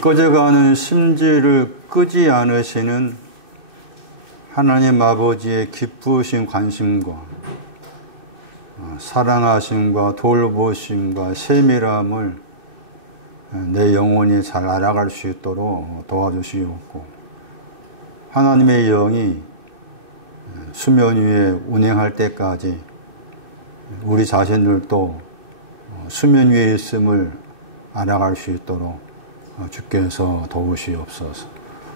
꺼져가는 심지를 끄지 않으시는 하나님 아버지의 기쁘신 관심과 사랑하심과 돌보심과 세밀함을 내 영혼이 잘 알아갈 수 있도록 도와주시옵고, 하나님의 영이 수면 위에 운행할 때까지 우리 자신들도 수면 위에 있음을 알아갈 수 있도록 주께서 도우시옵소서.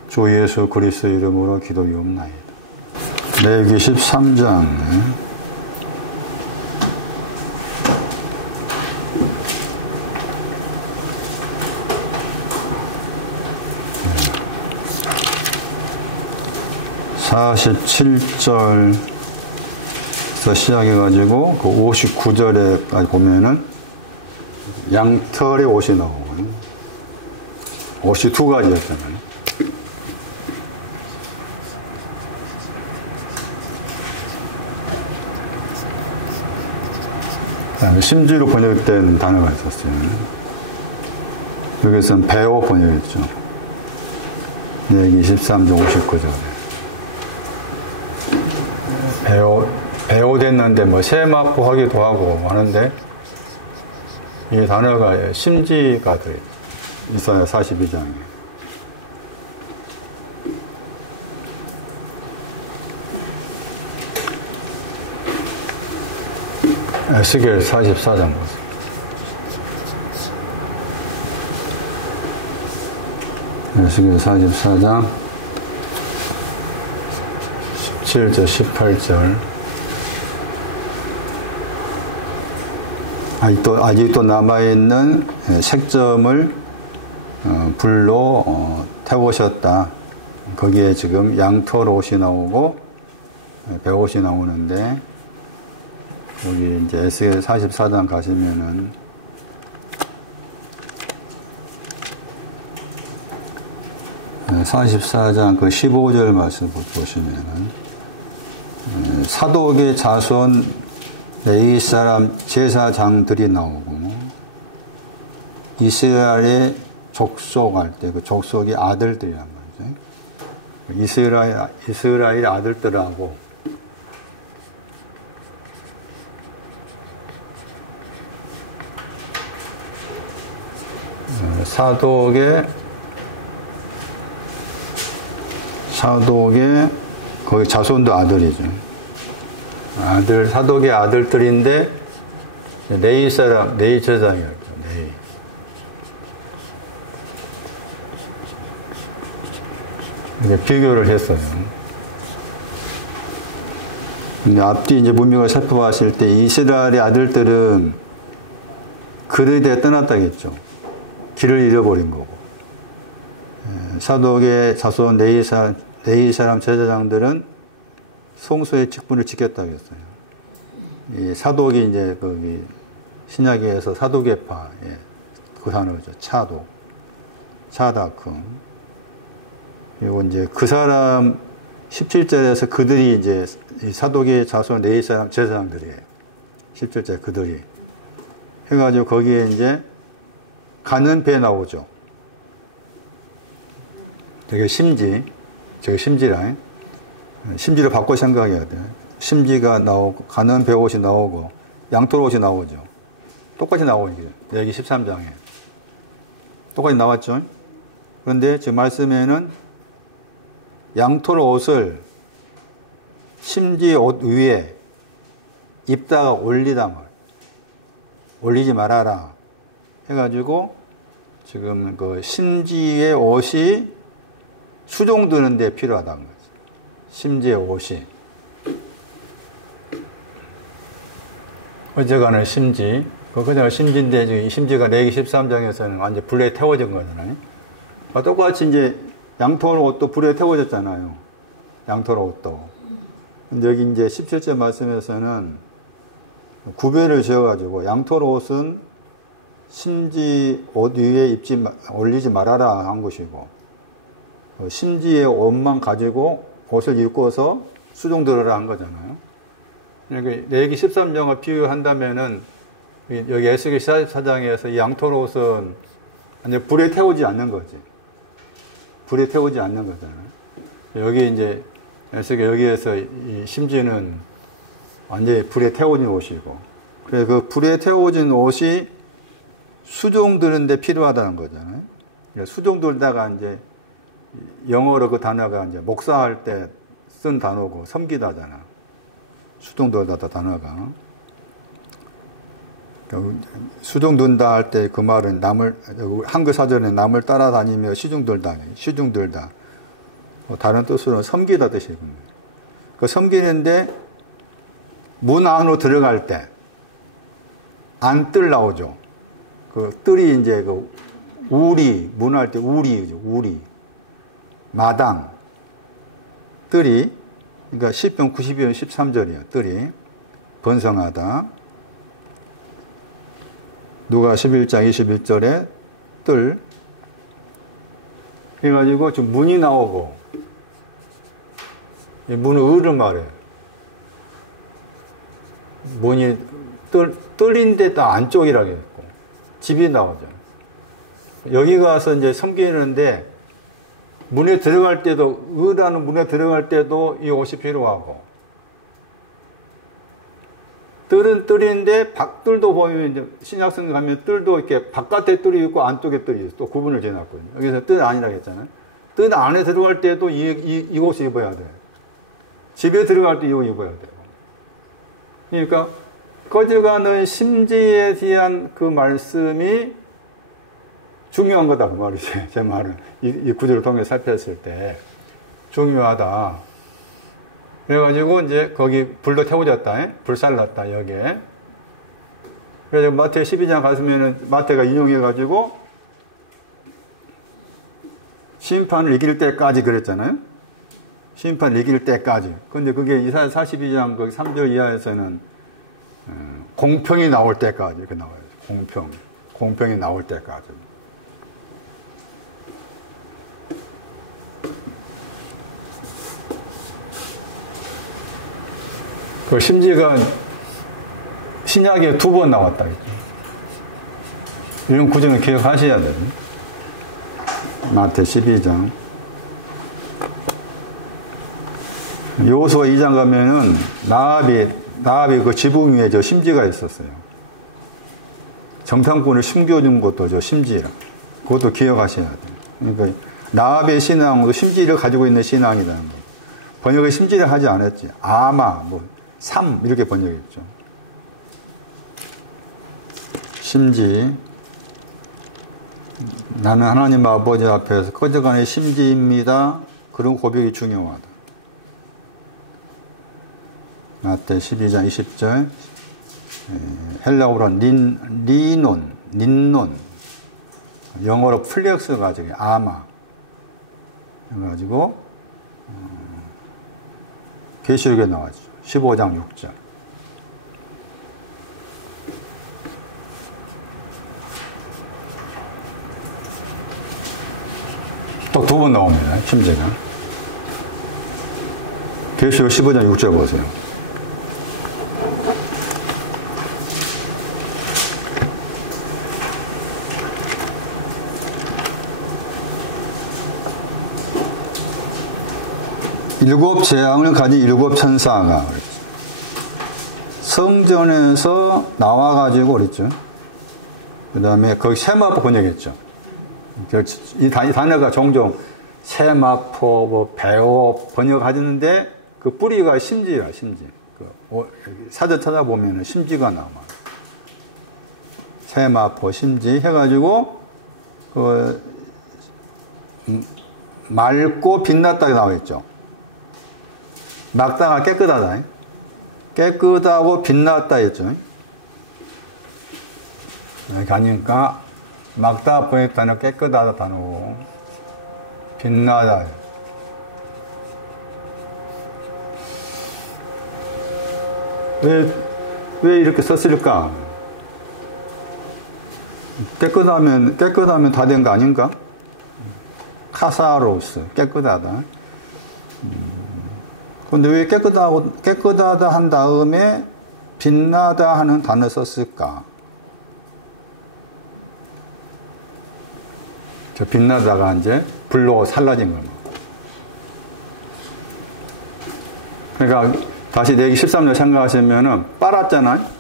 주 예수 그리스도 이름으로 기도하옵나이다. 레위기 13장 47절에서 시작해가지고 그 59절에까지 보면은 양털의 옷이 나오고, 옷이 두 가지였잖아요. 심지로 번역된 단어가 있었어요. 여기서는 배옷 번역했죠. 레위기 23장 59절에. 배옷 했는데 뭐 세마포 하기도 하고 하는데, 이 단어가 심지가 있어요. 42장에. 에스겔 44장 보세요. 에스겔 44장 17절 18절. 아직도 남아있는 색점을 불로 태우셨다. 거기에 지금 양털 옷이 나오고 배옷이 나오는데, 여기 이제 에스겔 44장 가시면은 44장 그 15절 말씀 보시면은 사독의 자손 레위 사람 제사장들이 나오고, 이스라엘의 족속할 때 그 족속이 아들들이란 말이죠. 이스라엘 아들들하고 사독의 거기 자손도 아들이죠. 사독의 아들들인데 레위 제사장이었죠. 레위. 이제 비교를 했어요. 근데 앞뒤 이제 문명을 살펴봤을 때 이스라엘의 아들들은 그들에 떠났다겠죠. 길을 잃어버린 거고, 사독의 자손 레위 사람 제사장들은 성소의 직분을 지켰다고 했어요. 이 사독이 이제 거기 신약에서 사독계파, 그 단어죠. 차다크. 그리고 이제 그 사람 17절에서 그들이 이제 사독의 자손 레위 사람 제사장들이에요. 17절 그들이 해가지고 거기에 이제 가는 배 나오죠. 저게 심지랑 심지를 바꿔 생각해야 돼요. 심지가 나오고 가는 배옷이 나오고 양털 옷이 나오죠. 똑같이 나오죠. 여기 13장에 똑같이 나왔죠. 그런데 지금 말씀에는 양털 옷을 심지 옷 위에 입다가 올리지 말아라 해가지고 지금 그 심지의 옷이 수종드는 데 필요하다는 거죠. 심지의 옷이. 어제가는 심지, 그냥 심지인데 지금 이 심지가 레위기 13장에서는 완전 불에 태워진 거잖아요. 똑같이 이제 양털 옷도 불에 태워졌잖아요. 양털 옷도. 근데 여기 이제 17절 말씀에서는 구별을 지어가지고 양털 옷은 심지 옷 위에 올리지 말아라 한 것이고, 심지의 옷만 가지고 옷을 입고서 수종 들어라 한 거잖아요. 그러니까 레위기 13장과 비교한다면은 여기 에스겔 44장에서 이 양털 옷은 이제 불에 태우지 않는 거지. 불에 태우지 않는 거잖아요. 여기 이제 여기에서 이 심지는 완전히 불에 태워진 옷이고, 그래서 그 불에 태워진 옷이 수종 드는데 필요하다는 거잖아요. 수종 들다가 이제 영어로 그 단어가 이제 목사할 때 쓴 단어고 섬기다잖아. 수종 들다 단어가. 수종 든다 할 때 그 말은 한글 사전에 남을 따라다니며 시중 들다, 다른 뜻으로는 섬기다 뜻이거든요. 그 섬기는데 문 안으로 들어갈 때 안뜰 나오죠. 그 뜰이 이제 그 우리, 문할 때 우리죠. 우리. 마당. 뜰이, 그러니까 10편 92편 13절이에요. 뜰이. 번성하다. 누가 11장 21절에 뜰. 그래가지고 지금 문이 나오고, 이 문은 을을 말해요. 문이 뜰인데 또 안쪽이라고 했고, 집이 나오죠. 여기 가서 이제 섬기는데, 문에 들어갈 때도, 을하는 문에 들어갈 때도 이 옷이 필요하고, 뜰은 뜰인데, 뜰도 보면 이제 신약성경 가면 뜰도 이렇게 바깥에 뜰이 있고 안쪽에 뜰이 있고 또 구분을 지어놨거든요. 여기서 뜰 아니라고 했잖아요. 뜰 안에 들어갈 때도 이 옷을 입어야 돼. 집에 들어갈 때 이거 입어야 돼요. 그러니까, 꺼져가는 심지에 대한 그 말씀이 중요한 거다, 그 말이지. 제 말은. 이 구절을 통해 살폈을 때. 중요하다. 그래가지고, 이제, 거기 불도 태워졌다, 불살랐다, 여기에. 그래서 마태 12장 갔으면은, 마태가 인용해가지고, 심판을 이길 때까지 그랬잖아요? 심판을 이길 때까지. 근데 그게 이사야 42장 거기 3절 이하에서는, 공평이 나올 때까지, 이렇게 나와요. 공평이 나올 때까지. 그 심지가 신약에 2번 나왔다. 이런 구절은 기억하셔야 돼요. 마태 12장. 여호수아 2장 가면은 나압이 그 지붕 위에 저 심지가 있었어요. 정탐꾼을 숨겨준 것도 저 심지라. 그것도 기억하셔야 돼요. 그러니까 나압의 신앙도 심지를 가지고 있는 신앙이라는 거. 번역을 심지를 하지 않았지. 아마, 삶, 이렇게 번역했죠. 심지. 나는 하나님 아버지 앞에서 꺼져가는 심지입니다. 그런 고백이 중요하다. 마태 12장 20절. 헬라어로 닌논. 영어로 플렉스 가지고, 아마. 해가지고, 계시록에 나왔죠. 15장 6절. 또 2번 나옵니다. 심지가. 계시록 15장 6절 보세요. 일곱 재앙을 가진 일곱 천사가 그랬죠. 성전에서 나와가지고 그랬죠. 그 다음에 거기 세마포 번역했죠. 이 단어가 종종 세마포, 배호 번역하는데 그 뿌리가 심지라, 심지. 사전 찾아보면 심지가 나와. 세마포, 심지 해가지고 맑고 빛났다고 나와있죠. 막다가 깨끗하다. 깨끗하고 빛났다 했죠. 여기 가니까 막다 보였다는 깨끗하다 단어고 빛나다. 왜 이렇게 썼을까? 깨끗하면 다 된 거 아닌가? 카사로스, 깨끗하다. 근데 왜 깨끗하다 한 다음에 빛나다 하는 단어 썼을까? 저 빛나다가 이제 불로 살라진 겁니다. 그러니까 다시 내기 13년 생각하시면은 빨았잖아요.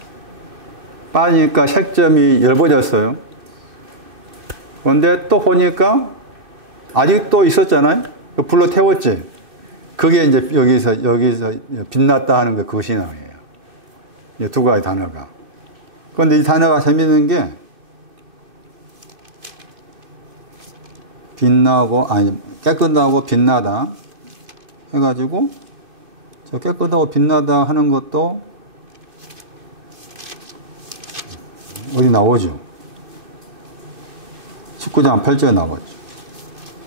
빠지니까 색점이 엷어졌어요. 그런데 또 보니까 아직도 있었잖아요. 불로 태웠지. 그게 이제 여기서 빛났다 하는 게 그 신앙이에요. 이 두 가지 단어가. 그런데 이 단어가 재밌는 게 빛나고 아니 깨끗하고 빛나다 해가지고 저 깨끗하고 빛나다 하는 것도 어디 나오죠? 19장 8절에 나오죠.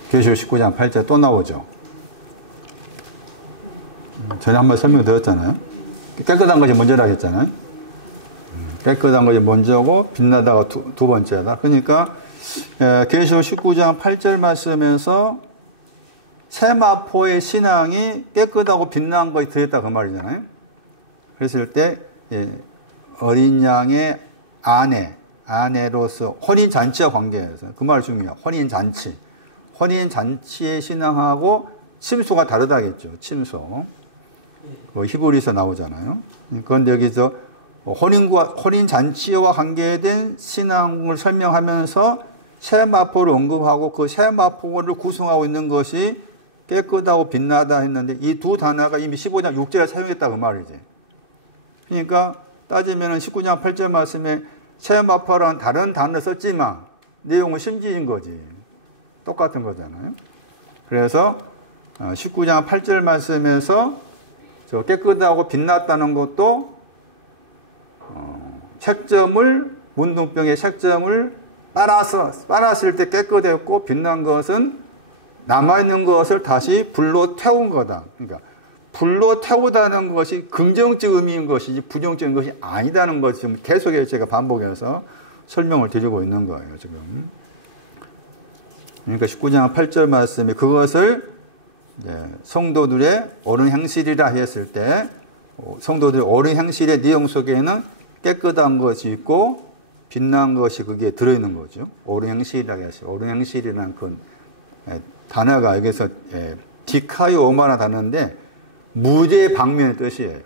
계시록 19장 8절에 또 나오죠. 전에 한번 설명드렸잖아요. 깨끗한 것이 먼저라 했잖아요. 깨끗한 것이 먼저고 빛나다가 두 번째다. 그러니까 계시록 19장 8절 말씀에서 세마포의 신앙이 깨끗하고 빛난 것이 들었다 그 말이잖아요. 그랬을 때 어린 양의 아내로서 혼인잔치와 관계해서 그 말 중요해요. 혼인잔치의 신앙하고 침소가 다르다겠죠. 침소. 그 히브리서 나오잖아요. 그런데 여기서 혼인잔치와 관계된 신앙을 설명하면서 세마포를 언급하고 그 세마포를 구성하고 있는 것이 깨끗하고 빛나다 했는데 이 두 단어가 이미 15장 6절에 사용했다 그 말이지. 그러니까 따지면 19장 8절 말씀에 세마포라는 다른 단어 썼지만 내용은 심지인 거지. 똑같은 거잖아요. 그래서 19장 8절 말씀에서 저 깨끗하고 빛났다는 것도 색점을 문둥병의 색점을 빨았을 때 깨끗했고 빛난 것은 남아있는 것을 다시 불로 태운 거다. 그러니까 불로 태우다는 것이 긍정적 의미인 것이지 부정적인 것이 아니다는 것을 지금 계속해서 제가 반복해서 설명을 드리고 있는 거예요. 지금. 그러니까 19장 8절 말씀이 그것을 성도들의 옳은 행실이라 했을 때 성도들의 옳은 행실의 내용 속에는 깨끗한 것이 있고 빛난 것이 거기에 들어있는 거죠. 옳은 행실이라고 했어요. 옳은 행실이라는 그 단어가 여기서 디카이오마나 단어인데 무죄의 방면의 뜻이에요.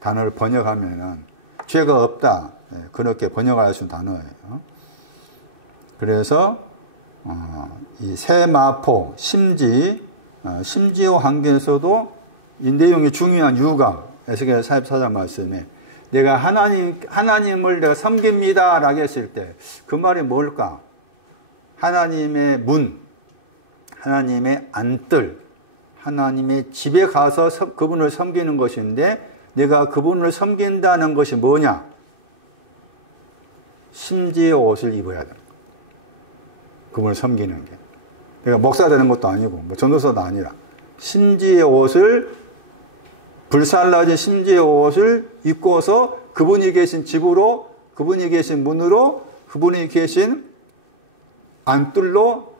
단어를 번역하면은 죄가 없다 그렇게 번역할 수 있는 단어예요. 그래서 이 세마포 심지어 관계에서도 이 내용이 중요한 이유가 에스겔 44장 말씀에 내가 하나님을 내가 섬깁니다 라고 했을 때 그 말이 뭘까? 하나님의 문, 하나님의 안뜰, 하나님의 집에 가서 그분을 섬기는 것인데 내가 그분을 섬긴다는 것이 뭐냐? 심지의 옷을 입어야 된다. 그분을 섬기는 게. 내가 목사 되는 것도 아니고 뭐 전도사도 아니라 심지의 옷을 불살라진 심지의 옷을 입고서 그분이 계신 집으로 그분이 계신 문으로 그분이 계신 안뜰로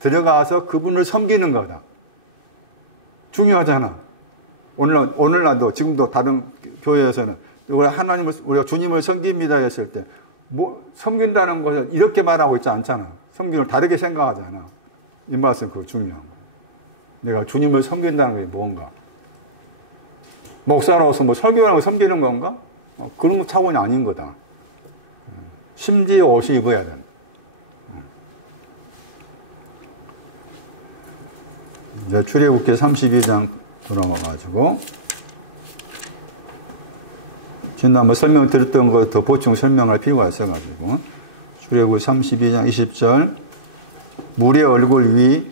들어가서 그분을 섬기는 거다. 중요하잖아. 오늘날도 지금도 다른 교회에서는 우리가 주님을 섬깁니다 했을 때 뭐 섬긴다는 것을 이렇게 말하고 있지 않잖아. 섬김을 다르게 생각하잖아. 이 말씀 그거 중요한 거야. 내가 주님을 섬긴다는 게 뭔가? 목사로서 뭐 설교하고 섬기는 건가? 그런 차원이 아닌 거다. 심지어 옷을 입어야 된다. 이제 출애굽기 32장 돌아와가지고 지난번 설명드렸던 것 더 보충 설명할 필요가 있어가지고 출애굽기 32장 20절 물의 얼굴 위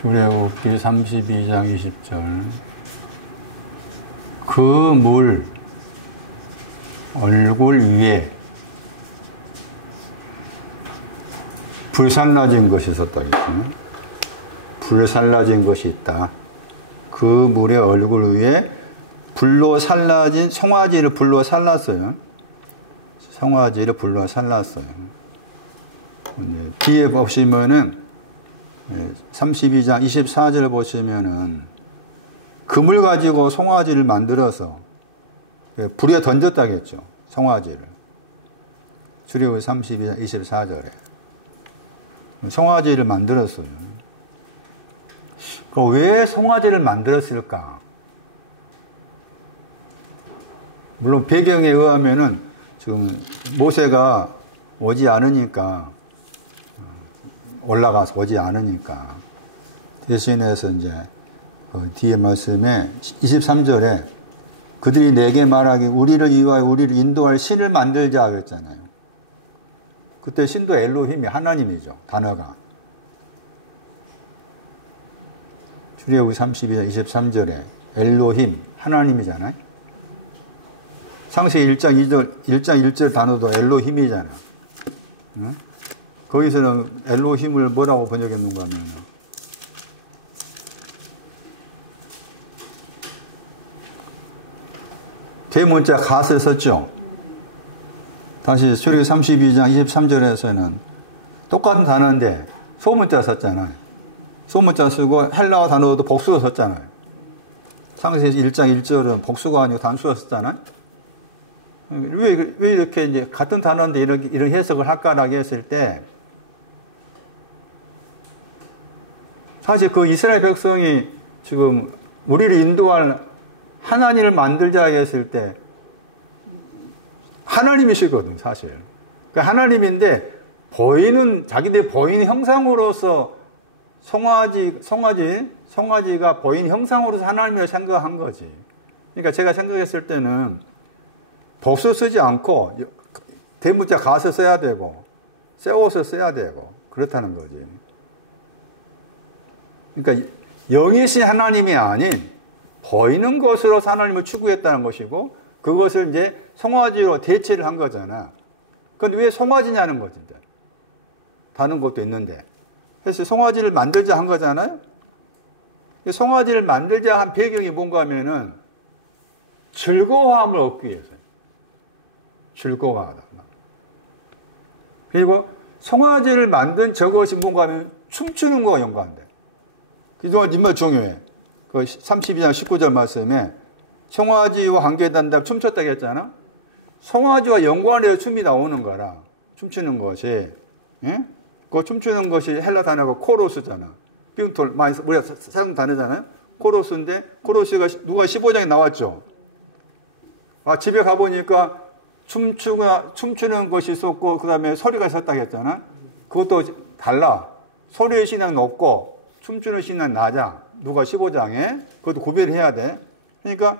출애굽기 32장 20절 그 물 얼굴 위에 불살라진 것이 있었다겠죠. 불살라진 것이 있다. 그 물의 얼굴 위에 불로 살라진 송아지를 불로 살랐어요. 송아지를 불로 살랐어요. 뒤에 보시면은 32장 24절 보시면은 금을 가지고 송아지를 만들어서 불에 던졌다겠죠. 송아지를. 출애굽기 32장 24절에 송아지를 만들었어요. 왜 송아지를 만들었을까? 물론 배경에 의하면은 지금 모세가 오지 않으니까, 올라가서 오지 않으니까 대신해서 이제 뒤에 말씀에 23절에 그들이 내게 말하기 우리를 위하여 우리를 인도할 신을 만들자 그랬잖아요. 그때 신도 엘로힘이 하나님이죠. 단어가. 출애굽기 32장 23절에 엘로힘 하나님이잖아요. 창세기 1장 1절 단어도 엘로힘이잖아. 응? 거기서는 엘로힘을 뭐라고 번역했는가 하면 대문자 갓을 썼죠. 다시 출애굽기 32장 23절에서는 똑같은 단어인데 소문자 썼잖아요. 소문자 쓰고 헬라어 단어도 복수로 썼잖아요. 창세기 1장 1절은 복수가 아니고 단수로 썼잖아요. 왜 이렇게 이제 같은 단어인데 이런 해석을 할까라고 했을 때 사실 그 이스라엘 백성이 지금 우리를 인도할 하나님을 만들자 했을 때 하나님이시거든, 사실. 그 하나님인데 자기들 보이는 형상으로서 송아지가 보이는 형상으로서 하나님을 생각한 거지. 그러니까 제가 생각했을 때는 복수 쓰지 않고 대문자 갓을 써야 되고 새 옷을 써야 되고 그렇다는 거지. 그러니까 영이신 하나님이 아닌 보이는 것으로 하나님을 추구했다는 것이고 그것을 이제 송아지로 대체를 한 거잖아. 그런데 왜 송아지냐는 거지. 다른 것도 있는데. 그래서 송아지를 만들자 한 거잖아요. 송아지를 만들자 한 배경이 뭔가 하면은 즐거움을 얻기 위해서요. 즐거워하다. 그리고 송아지를 만든 저것이 뭔가 하면 춤추는 거와 연관돼. 그동안 정말 중요해. 그 32장 19절 말씀에 송아지와 관계된다 춤췄다고 했잖아. 송아지와 연관해서 춤이 나오는 거라. 춤추는 것이. 예? 그 춤추는 것이 헬라 단어가 코로스잖아. 빙톨 많이 우리가 사용 단어잖아요. 코로스인데 코로스가 누가 15장에 나왔죠. 집에 가보니까 춤추는 것이 있었고 그다음에 소리가 있었다고 했잖아. 그것도 달라. 소리의 신앙은 높고 춤추는 신앙은 낮아. 누가 15장에 그것도 구별을 해야 돼. 그러니까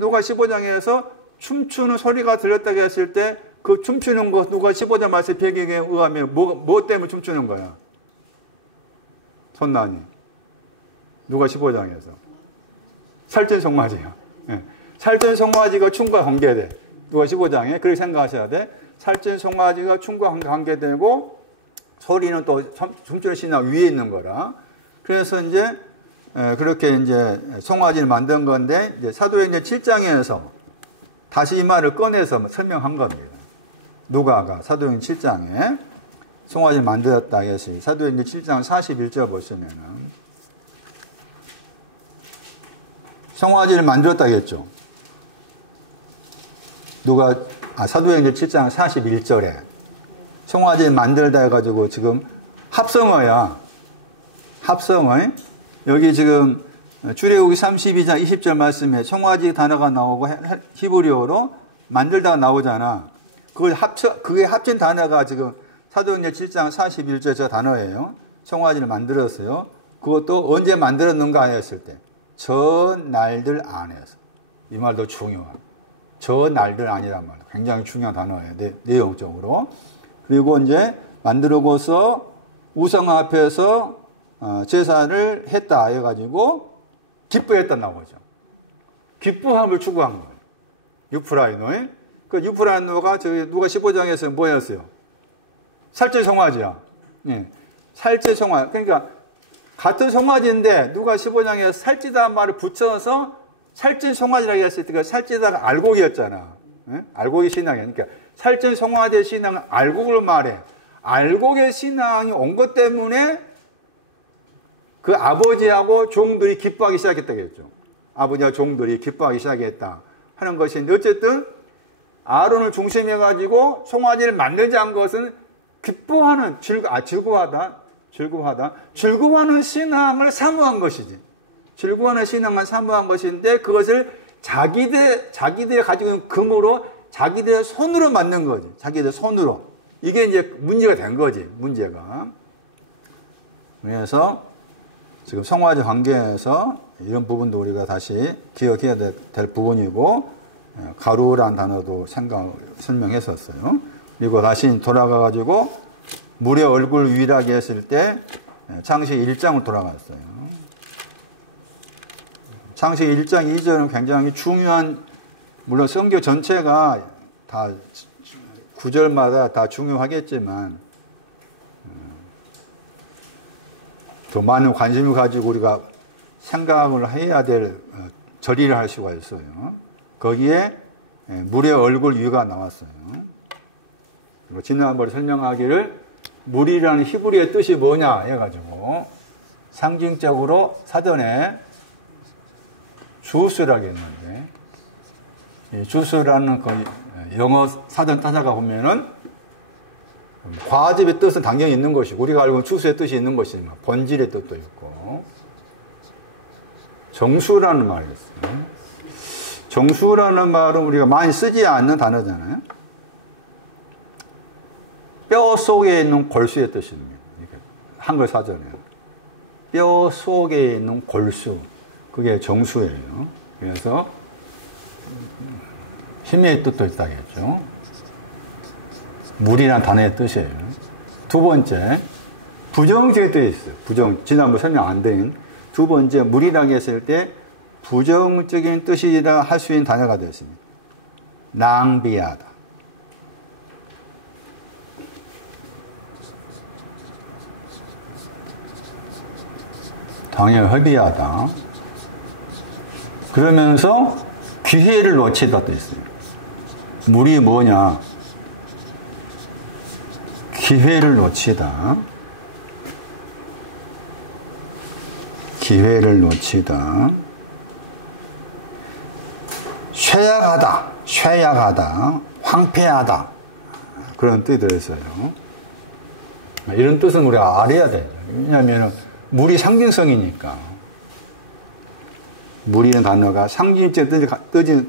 누가 15장에서 춤추는 소리가 들렸다고 했을 때 그 춤추는 것 누가 15장 말씀 배경에 의하면 뭐 때문에 춤추는 거야? 손난이. 누가 15장에서 살찐 송아지야. 네. 살찐 송아지가 춤과 관계돼. 누가 15장에 그렇게 생각하셔야 돼. 살찐 송아지가 춤과 관계되고 소리는 또 춤추는 신앙 위에 있는 거라. 그래서 이제 그렇게 이제 송아지를 만든 건데 이제 사도행전 7장에서 다시 이 말을 꺼내서 설명한 겁니다. 누가가 사도행전 7장에 송아지를 만들었다 해서 사도행전 7장 41절 보시면은 송아지를 만들었다 했죠. 사도행전 7장 41절에 송아지를 만들다 해가지고 지금 합성어야. 합성어. 여기 지금 출애굽기 32장 20절 말씀에 송아지 단어가 나오고 히브리어로 만들다가 나오잖아. 그게 합친 단어가 지금 사도행전 7장 41절 저 단어예요. 송아지를 만들었어요. 그것도 언제 만들었는가 했을 때 저 날들 안에서. 이 말도 중요한. 저 날들 아니란 말. 굉장히 중요한 단어예요. 내용적으로. 그리고 이제 만들고서 우상 앞에서 제사를 했다 해가지고 기뻐했다 나오죠. 기뻐함을 추구한 거예요. 유프라이노에. 그 유프라이노가 누가 15장에서 뭐였어요? 살찐 송아지야. 예. 살찐 송아지. 그러니까 같은 송아지인데 누가 15장에서 살찌다는 말을 붙여서 살찐 송아지라고 했을 때 그 살찌다가 알곡이었잖아. 예? 알곡이 신앙이야. 그러니까 살찐 송아지의 신앙은 알곡을 말해. 알곡의 신앙이 온 것 때문에 그 아버지하고 종들이 기뻐하기 시작했다고 했죠. 아버지와 종들이 기뻐하기 시작했다 하는 것인데 어쨌든 아론을 중심해 가지고 송아지를 만들지 않은 것은 기뻐하는 즐거워하는 신앙을 사모한 것이지. 즐거워하는 신앙을 사모한 것인데 그것을 자기들이 가지고 있는 금으로 자기들의 손으로 만든 거지. 자기들 손으로. 이게 이제 문제가 된 거지. 문제가. 그래서 지금 송아지 관계에서 이런 부분도 우리가 다시 기억해야 될 부분이고, 가루라는 단어도 설명했었어요. 그리고 다시 돌아가가지고 물의 얼굴 위라게 했을 때 창세기 1장을 돌아갔어요. 창세기 1장 2절은 굉장히 중요한, 물론 성경 전체가 다 구절마다 다 중요하겠지만 더 많은 관심을 가지고 우리가 생각을 해야 될 절이를 할 수가 있어요. 거기에 물의 얼굴 위가 나왔어요. 그리고 지난번에 설명하기를 물이라는 히브리의 뜻이 뭐냐 해가지고 상징적으로 사전에 주스라고 했는데, 이 주스라는 그 영어 사전 찾아가 보면은 과즙의 뜻은 당연히 있는 것이고, 우리가 알고 있는 주스의 뜻이 있는 것이지만 본질의 뜻도 있고, 정수라는 말이 있어요. 정수라는 말은 우리가 많이 쓰지 않는 단어잖아요. 뼈 속에 있는 골수의 뜻입니다. 한글 사전에 뼈 속에 있는 골수, 그게 정수예요. 그래서 힘의 뜻도 있다겠죠. 물이란 단어의 뜻이에요. 두 번째, 부정적인 뜻이 있어요. 지난번 설명 안 된 두 번째, 물이라고 했을 때 부정적인 뜻이라 할 수 있는 단어가 되었습니다. 낭비하다. 당연히 허비하다. 그러면서 기회를 놓치다 도 있어요. 물이 뭐냐? 기회를 놓치다. 기회를 놓치다. 쇠약하다, 황폐하다. 그런 뜻이 들어있어요. 이런 뜻은 우리가 알아야 돼요. 왜냐하면 물이 상징성이니까. 물이라는 단어가 상징적 뜻이,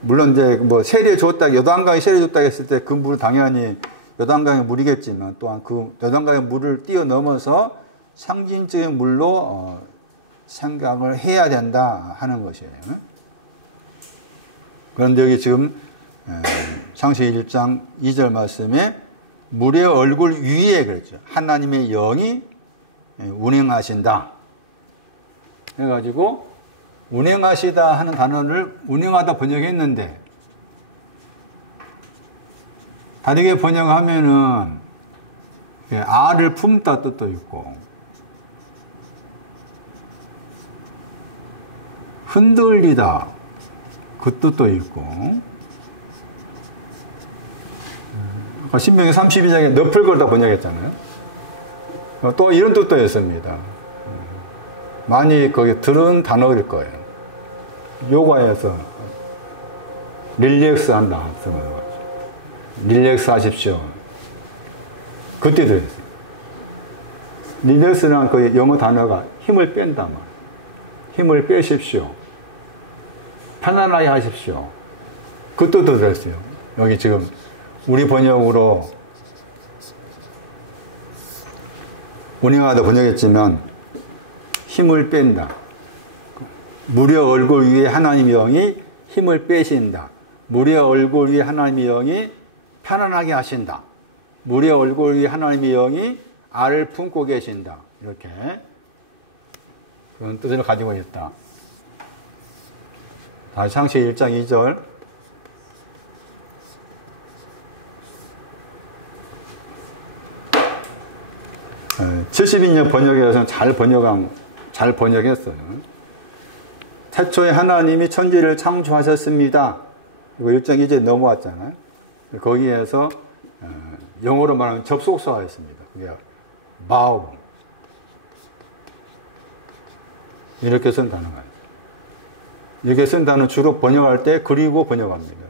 물론 이제 뭐 세례 줬다, 요단강에 세례 줬다 했을 때 그 물은 당연히 요단강의 물이겠지만, 또한 그 요단강의 물을 뛰어넘어서 상징적인 물로 생각을 해야 된다 하는 것이에요. 그런데 여기 지금 창세기 1장 2절 말씀에 물의 얼굴 위에 그랬죠. 하나님의 영이 운행하신다 해가지고, 운행하시다 하는 단어를 운행하다 번역했는데, 다르게 번역하면은 알을 품다 뜻도 있고, 흔들리다 그 뜻도 있고, 신명기 32장에 늪을 걸다 번역했잖아요. 또 이런 뜻도 있습니다. 많이 거기 들은 단어일 거예요. 요가에서 릴렉스 한다. 릴렉스 하십시오. 그때 들었어요. 릴렉스라는 그 영어 단어가 힘을 뺀다 말. 힘을 빼십시오. 편안하게 하십시오. 그 뜻도 들었어요. 여기 지금 우리 번역으로 운행하다 번역했지만 힘을 뺀다. 물의 얼굴 위에 하나님의 영이 힘을 빼신다. 물의 얼굴 위에 하나님의 영이 편안하게 하신다. 물의 얼굴 위에 하나님의 영이 알을 품고 계신다. 이렇게 그런 뜻을 가지고 있다. 다시 창세기 1장 2절. 72년 번역에서는 잘 번역했어요. 태초에 하나님이 천지를 창조하셨습니다. 그리고 1장 2절에 넘어왔잖아요. 거기에서 영어로 말하면 접속사가 있습니다. 그게 bow. 이렇게 쓴 단어가 있어요. 이렇게 쓴 단어는 주로 번역할 때 그리고 번역합니다.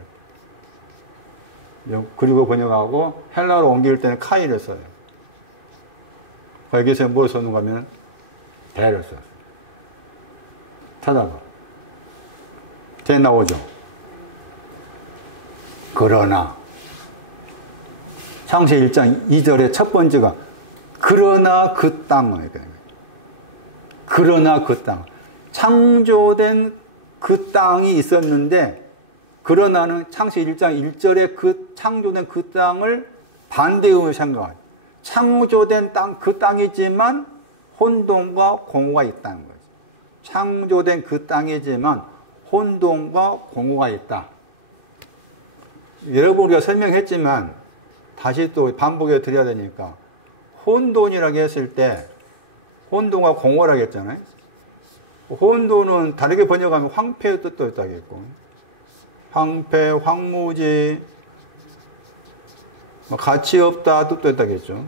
그리고 번역하고 헬라어로 옮길 때는 카이를 써요. 여기서 뭘 썼는가 하면 대를 써요. 찾아봐. 대 나오죠. 그러나 창세기 1장 2절의 첫 번째가 그러나 그 땅을, 그러나 그 땅, 창조된 그 땅이 있었는데, 그러나는 창세기 1장 1절에 그 창조된 그 땅을 반대의미로 생각해요. 창조된 땅, 그 땅이지만 혼돈과 공허가 있다는 거죠. 창조된 그 땅이지만 혼돈과 공허가 있다. 여러분 우리가 설명했지만 다시 또 반복해 드려야 되니까, 혼돈이라고 했을 때 혼돈과 공허라고 했잖아요. 혼돈은 다르게 번역하면 황폐의 뜻도 있다겠고, 황폐, 황무지, 가치 없다 뜻도 있다겠죠.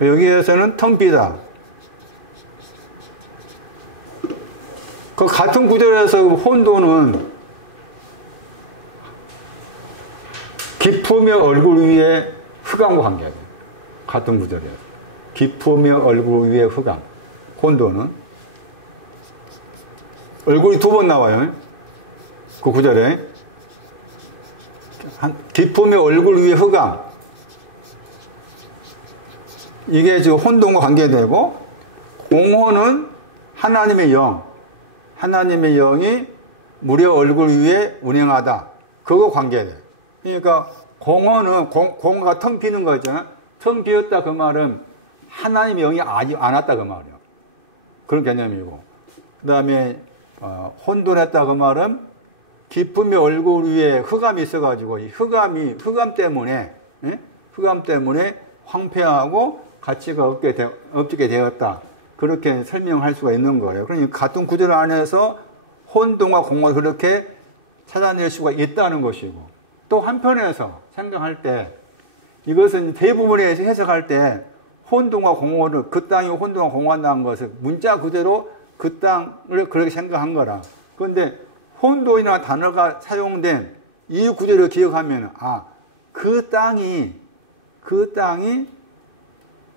여기에서는 텅 비다. 그 같은 구절에서 혼돈은 기품의 얼굴 위에 흑암과 관계돼요. 같은 구절이에요. 기품의 얼굴 위에 흑암. 혼돈은 얼굴이 두 번 나와요. 그 구절에 기품의 얼굴 위에 흑암. 이게 지금 혼돈과 관계되고, 공허는 하나님의 영, 하나님의 영이 무리 얼굴 위에 운행하다. 그거 관계돼요. 그러니까 공허는 공허가 텅 비는 거 있잖아요. 텅 비었다 그 말은 하나님의 영이 아직 안 왔다 그 말이에요. 그런 개념이고, 그 다음에 혼돈했다 그 말은 기쁨의 얼굴 위에 흑암이 있어가지고, 이 흑암 때문에 황폐하고 가치가 없게 되었다. 그렇게 설명할 수가 있는 거예요. 그러니까 같은 구절 안에서 혼돈과 공허를 그렇게 찾아낼 수가 있다는 것이고, 또 한편에서 생각할 때, 이것은 대부분에 해석할 때 혼돈과 공허를, 그 땅이 혼돈과 공허한다는 것을 문자 그대로 그 땅을 그렇게 생각한 거라. 그런데 혼돈이라는 단어가 사용된 이 구절을 기억하면, 그 땅이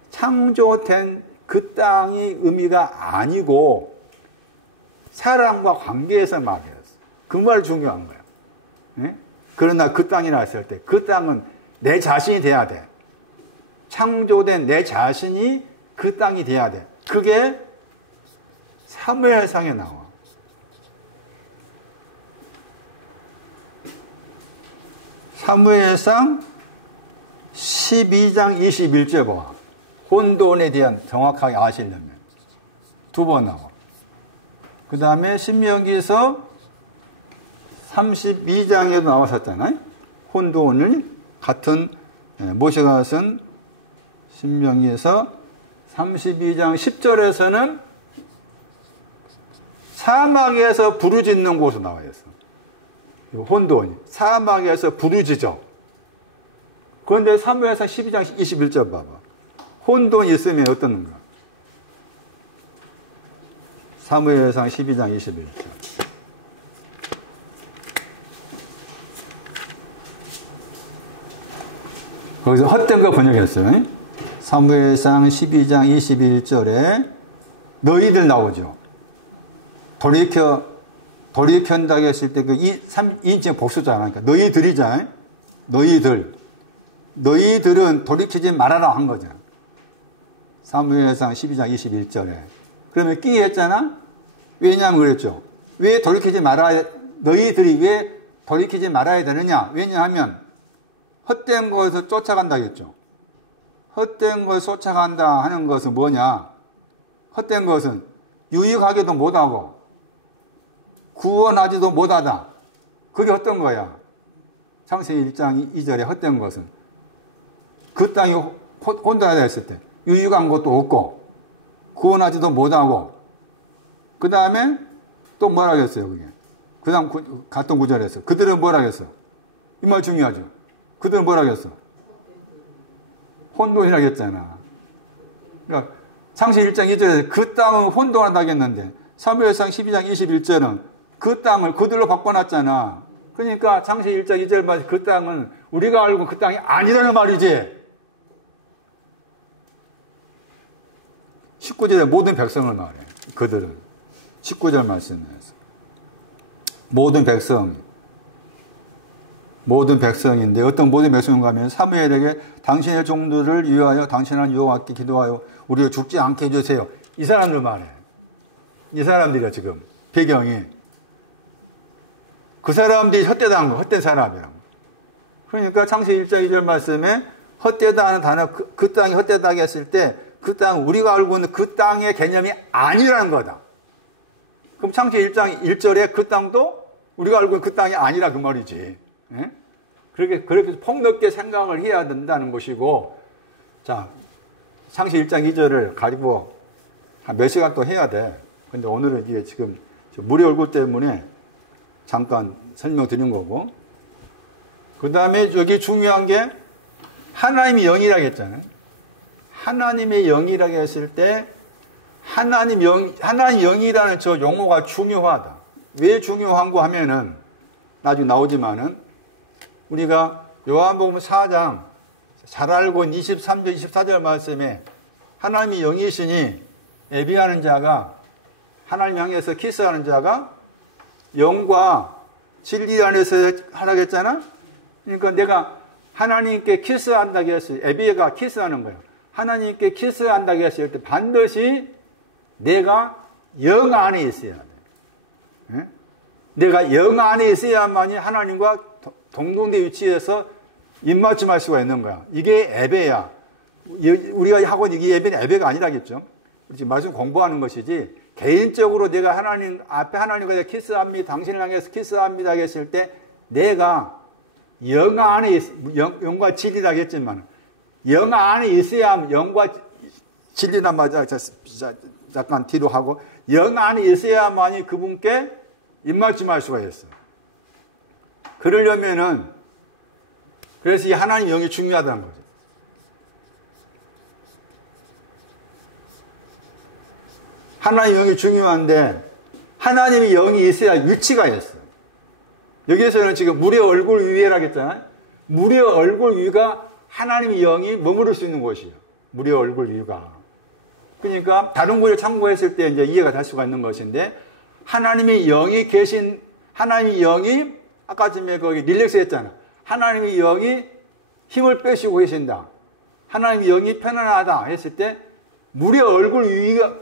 창조된 그 땅이 의미가 아니고 사람과 관계에서 말이었어. 그 말이 중요한 거야. 네? 그러나 그 땅이라 했을 때 그 땅은 내 자신이 돼야 돼. 창조된 내 자신이 그 땅이 돼야 돼. 그게 사무엘상에 나와. 사무엘상 12장 21절 봐. 혼돈에 대한 정확하게 아시려면 두 번 나와. 그 다음에 신명기서 32장에도 나왔었잖아요. 혼돈을 같은 모세가 쓴 신명기에서 32장 10절에서는 사막에서 부르짖는 곳으로 나와 있어. 혼돈이 사막에서 부르짖어. 그런데 사무엘상 12장 21절 봐봐. 혼돈이 있으면 어떻는가? 사무엘상 12장 21절. 거기서 헛된 거 번역했어요. 사무엘상 12장 21절에 너희들 나오죠. 돌이켰다고 했을 때 그 2인칭 복수잖아. 그러니까 너희들이잖아요. 너희들은 돌이키지 말아라 한 거잖아. 사무엘상 12장 21절에. 그러면 끼했잖아? 왜냐하면 그랬죠. 너희들이 왜 돌이키지 말아야 되느냐? 왜냐하면 헛된 것을 쫓아간다겠죠. 헛된 것을 쫓아간다 하는 것은 뭐냐? 헛된 것은 유익하게도 못하고 구원하지도 못하다. 그게 어떤 거야? 창세기 1장 2절에 헛된 것은 그 땅이 혼돈하다 했을 때 유익한 것도 없고 구원하지도 못하고, 그 다음에 또 뭐라 했어요? 그게 그 다음 같은 구절에서 그들은 뭐라 했어? 이 말 중요하죠. 그들은 뭐라 했어? 혼돈이라고 했잖아. 그러니까 창세기 1장 2절에서 그 땅은 혼돈하다고 했는데 사무엘상 12장 21절은 그 땅을 그들로 바꿔놨잖아. 그러니까 창세기 1장 2절 말씀 그 땅은 우리가 알고 그 땅이 아니라는 말이지. 19절에 모든 백성을 말해. 그들은 19절 말씀에서 모든 백성인데 어떤 모든 백성인가 하면 사무엘에게 당신의 종들을 위하여 당신은 여호와께 기도하여 우리가 죽지 않게 해주세요. 이 사람들 말해. 이 사람들이야 지금 배경이. 그 사람들이 헛된 사람이라고. 그러니까 창세기 1장 2절 말씀에 헛되다 하는 단어, 그 땅이 헛되다고 했을 때 그 땅, 우리가 알고 있는 그 땅의 개념이 아니라는 거다. 그럼 창세기 1장 1절에 그 땅도 우리가 알고 있는 그 땅이 아니라 그 말이지. 예? 그렇게 폭넓게 생각을 해야 된다는 것이고, 자, 창세기 1장 2절을 가지고 한 몇 시간 또 해야 돼. 근데 오늘은 이게 지금 물의 얼굴 때문에 잠깐 설명드린 거고, 그 다음에 여기 중요한 게 하나님이 영이라고 했잖아요. 하나님의 영이라고 했을 때 하나님 영이라는 저 용어가 중요하다. 왜 중요한고 하면은 나중에 나오지만은 우리가 요한복음 4장 잘 알고 23절 24절 말씀에 하나님이 영이시니 애비하는 자가 하나님 향해서 키스하는 자가 영과 진리 안에서 하라고 했잖아. 그러니까 내가 하나님께 키스한다고 했을 때 애비가 키스하는 거예요. 하나님께 키스한다고 했을 때 반드시 내가 영 안에 있어야 돼. 네? 내가 영 안에 있어야만이 하나님과 동등된 위치에서 입맞춤할 수가 있는 거야. 이게 예배야. 우리가 하고 있는 이게 예배는 예배가 아니라겠죠. 지금 말씀 공부하는 것이지 개인적으로 내가 하나님 앞에 하나님과 키스합니다. 당신을 향해서 키스합니다 했을 때 내가 영 안에 영과 진리라고 했지만 영 안에 있어야 영과 진리나 맞아 잠깐 뒤로 하고 영 안에 있어야만이 그분께 입맞춤할 수가 있어. 그러려면은 그래서 이 하나님 영이 중요하다는 거죠. 하나님 영이 중요한데 하나님의 영이 있어야 위치가 있어. 여기에서는 지금 물의 얼굴 위에라고 했잖아요. 물의 얼굴 위가 하나님의 영이 머무를 수 있는 곳이에요. 물의 얼굴 위가. 그러니까 다른 곳을 참고했을 때 이제 이해가 될 수가 있는 것인데 하나님의 영이 계신 하나님의 영이 아까 전에 거기 릴렉스 했잖아. 하나님의 영이 힘을 빼시고 계신다. 하나님의 영이 편안하다 했을 때 물의 얼굴을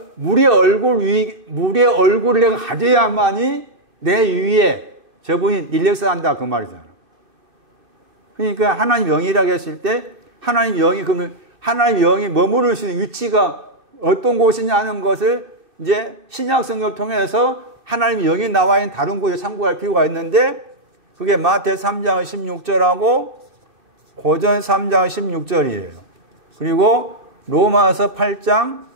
내가 가져야만이 내 위에 저분이 릴렉스 한다 그 말이잖아. 그러니까 하나님 영이라고 했을 때 하나님 영이 그러면 하나님 영이 머무를 수 있는 위치가 어떤 곳이냐 하는 것을 이제 신약 성경을 통해서 하나님 영이 나와 있는 다른 곳에 참고할 필요가 있는데 그게 마태 3장 16절하고 고전 3장 16절이에요. 그리고 로마서 8장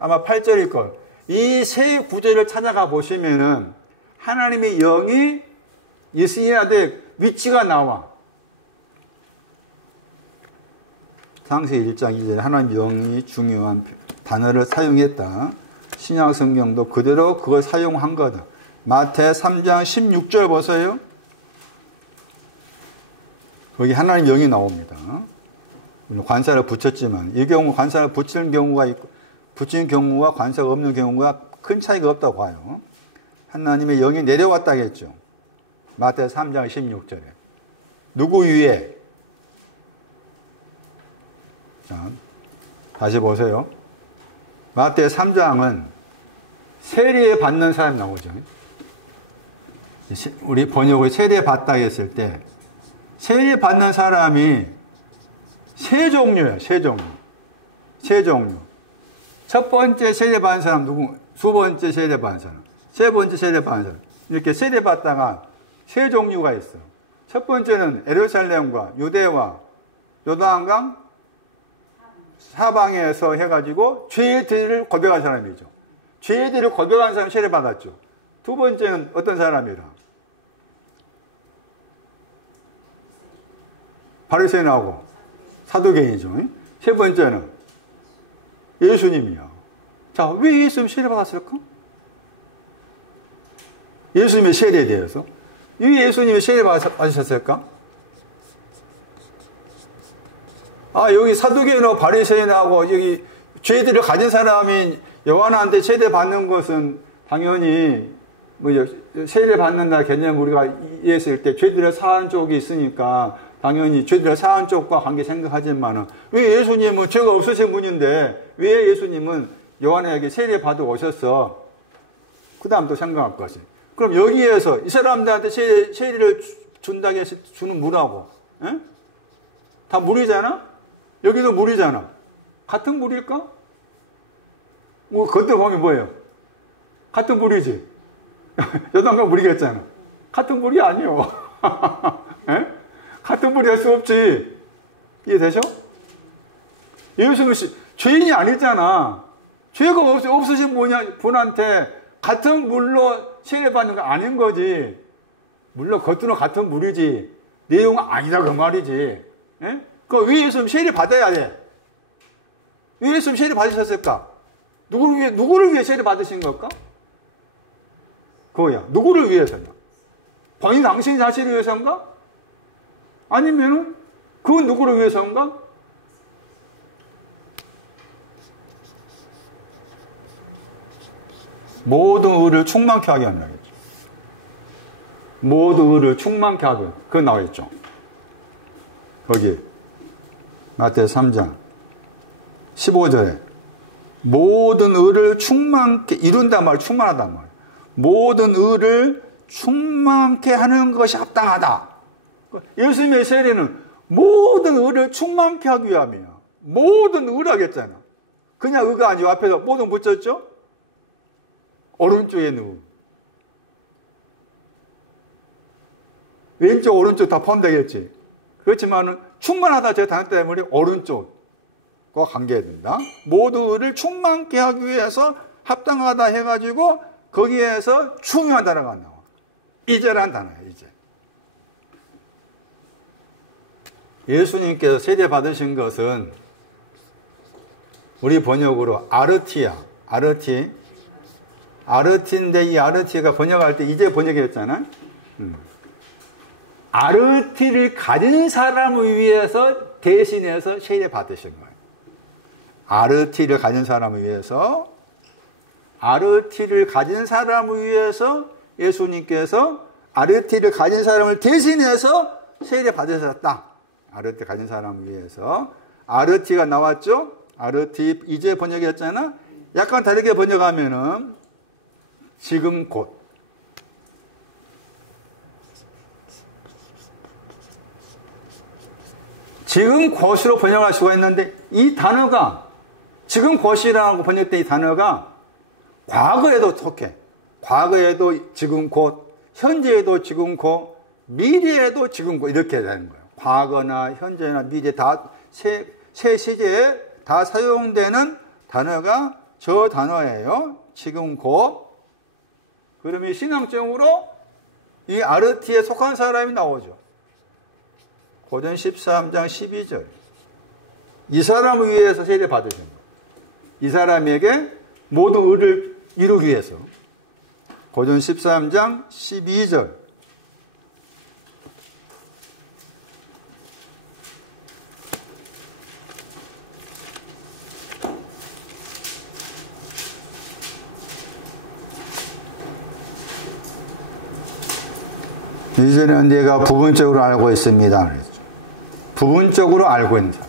아마 8절일 거예요. 이 세 구절을 찾아가 보시면은 하나님의 영이 있어야 될 위치가 나와. 창세기 1장 2절에 하나님의 영이 중요한 단어를 사용했다. 신약 성경도 그대로 그걸 사용한 거다. 마태 3장 16절 보세요. 거기 하나님 영이 나옵니다. 관사를 붙였지만 이 경우 관사를 붙이는 경우가 있고 붙이는 경우와 관사가 없는 경우가 큰 차이가 없다고 봐요. 하나님의 영이 내려왔다고 했죠. 마태 3장 16절에. 누구 위에? 자, 다시 보세요. 마태 3장은 세례 받는 사람이 나오죠. 우리 번역을 세례 받다 했을 때 세례 받는 사람이 세 종류예요. 세 종류. 첫 번째 세례 받는 사람 누구? 두 번째 세례 받는 사람. 세 번째 세례 받는 사람. 이렇게 세례 받다가 세 종류가 있어요. 첫 번째는 예루살렘과 유대와 요단강 사방에서 해가지고 죄들을 고백한 사람이죠. 죄들을 고백한 사람이 세례 받았죠. 두 번째는 어떤 사람이라? 바리새인하고 사두개인이죠. 세 번째는 예수님이야. 자, 왜 예수님이 세례 받았을까? 예수님의 세례에 대해서 이 예수님이 세례 받으셨을까? 여기 사두개인하고 바리새인하고 여기 죄들을 가진 사람이 요한한테 세례 받는 것은 당연히 세례 받는다 개념 우리가 이해했을 때 죄들을 사한 쪽이 있으니까 당연히 죄들을 사한 쪽과 관계 생각하지만은 왜 예수님은 죄가 없으신 분인데 왜 예수님은 요한에게 세례 받아 오셨어? 그 다음 또 생각할 것이. 그럼 여기에서 이 사람들한테 세례를 준다고 해서 주는 물하고, 에? 다 물이잖아? 여기도 물이잖아. 같은 물일까? 그때 보면 뭐예요? 같은 물이지. 여당과 물이겠잖아. 같은 물이 아니요. 에? 같은 물이 할 수 없지. 이해되죠? 예수님은 죄인이 아니잖아. 죄가 없으신 분한테 같은 물로 세례받는 거 아닌 거지. 물론 겉으로 같은 물이지. 내용은 아니다 그 말이지. 예? 왜 예수님 세례 받아야 돼? 왜 예수님 세례 받으셨을까? 누구를 위해 세례 받으신 걸까? 그거야. 누구를 위해서냐? 본인 당신 자신을 위해서인가? 아니면은 그건 누구를 위해서인가? 모든 의를 충만케 하게 하는 거겠죠. 모든 의를 충만케 하게. 그거 나와있죠. 거기 마태 3장 15절에 모든 의를 충만케 이룬단 말, 충만하단 말. 모든 의를 충만케 하는 것이 합당하다. 예수님의 세례는 모든 의를 충만케 하기 위함이야. 모든 의를 하겠잖아. 그냥 의가 아니고 앞에서 모든 붙였죠? 오른쪽에 누. 왼쪽, 오른쪽 다 포함되겠지. 그렇지만 충만하다 제 단어 때문에 오른쪽과 관계된다. 모두 의를 충만케 하기 위해서 합당하다 해가지고 거기에서 중요한 단어가 나와. 이제라는 단어야, 이제. 예수님께서 세례 받으신 것은 우리 번역으로 아르티야. 아르티인데 이 아르티가 번역할 때 이제 번역이었잖아. 아르티를 가진 사람을 위해서 대신해서 세례 받으신 거예요. 아르티를 가진 사람을 위해서 예수님께서 아르티를 가진 사람을 대신해서 세례 받으셨다. 아르티 가진 사람을 위해서. 아르티가 나왔죠? 아르티 이제 번역이었잖아. 약간 다르게 번역하면은 지금 곧. 지금 곧으로 번역할 수가 있는데 이 단어가 지금 곧이라고 번역된 이 단어가 과거에도 속해. 과거에도 지금 곧, 현재에도 지금 곧, 미래에도 지금 곧 이렇게 되는 거예요. 과거나 현재나 미래 다 세 시제에 다 사용되는 단어가 저 단어예요. 지금 곧. 그러면 신앙적으로 이 아르티에 속한 사람이 나오죠. 고전 13장 12절. 이 사람을 위해서 세례 받으신 거예요. 이 사람에게 모든 의를 이루기 위해서. 고전 13장 12절. 이제는 내가 부분적으로 알고 있습니다. 그랬죠. 부분적으로 알고 있는 사람.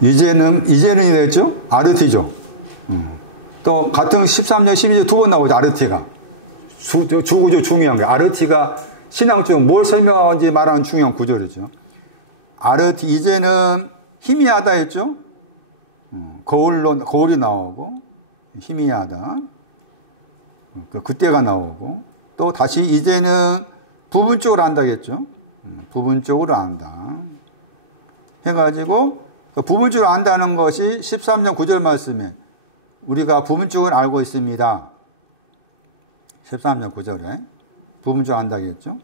이제는이 됐죠? 아르티죠. 또 같은 13년 12절 두 번 나오죠. 아르티가. 주구조 중요한 거예요. 아르티가 신앙적으로 뭘 설명하는지 말하는 중요한 구절이죠. 아르티 이제는 희미하다 했죠. 거울이 나오고 희미하다. 그때가 나오고 또 다시 이제는 부분적으로 안다겠죠. 부분적으로 안다. 해가지고 부분적으로 안다는 것이 13장 9절 말씀에 우리가 부분적으로 알고 있습니다. 13장 9절에 부분적으로 안다겠죠.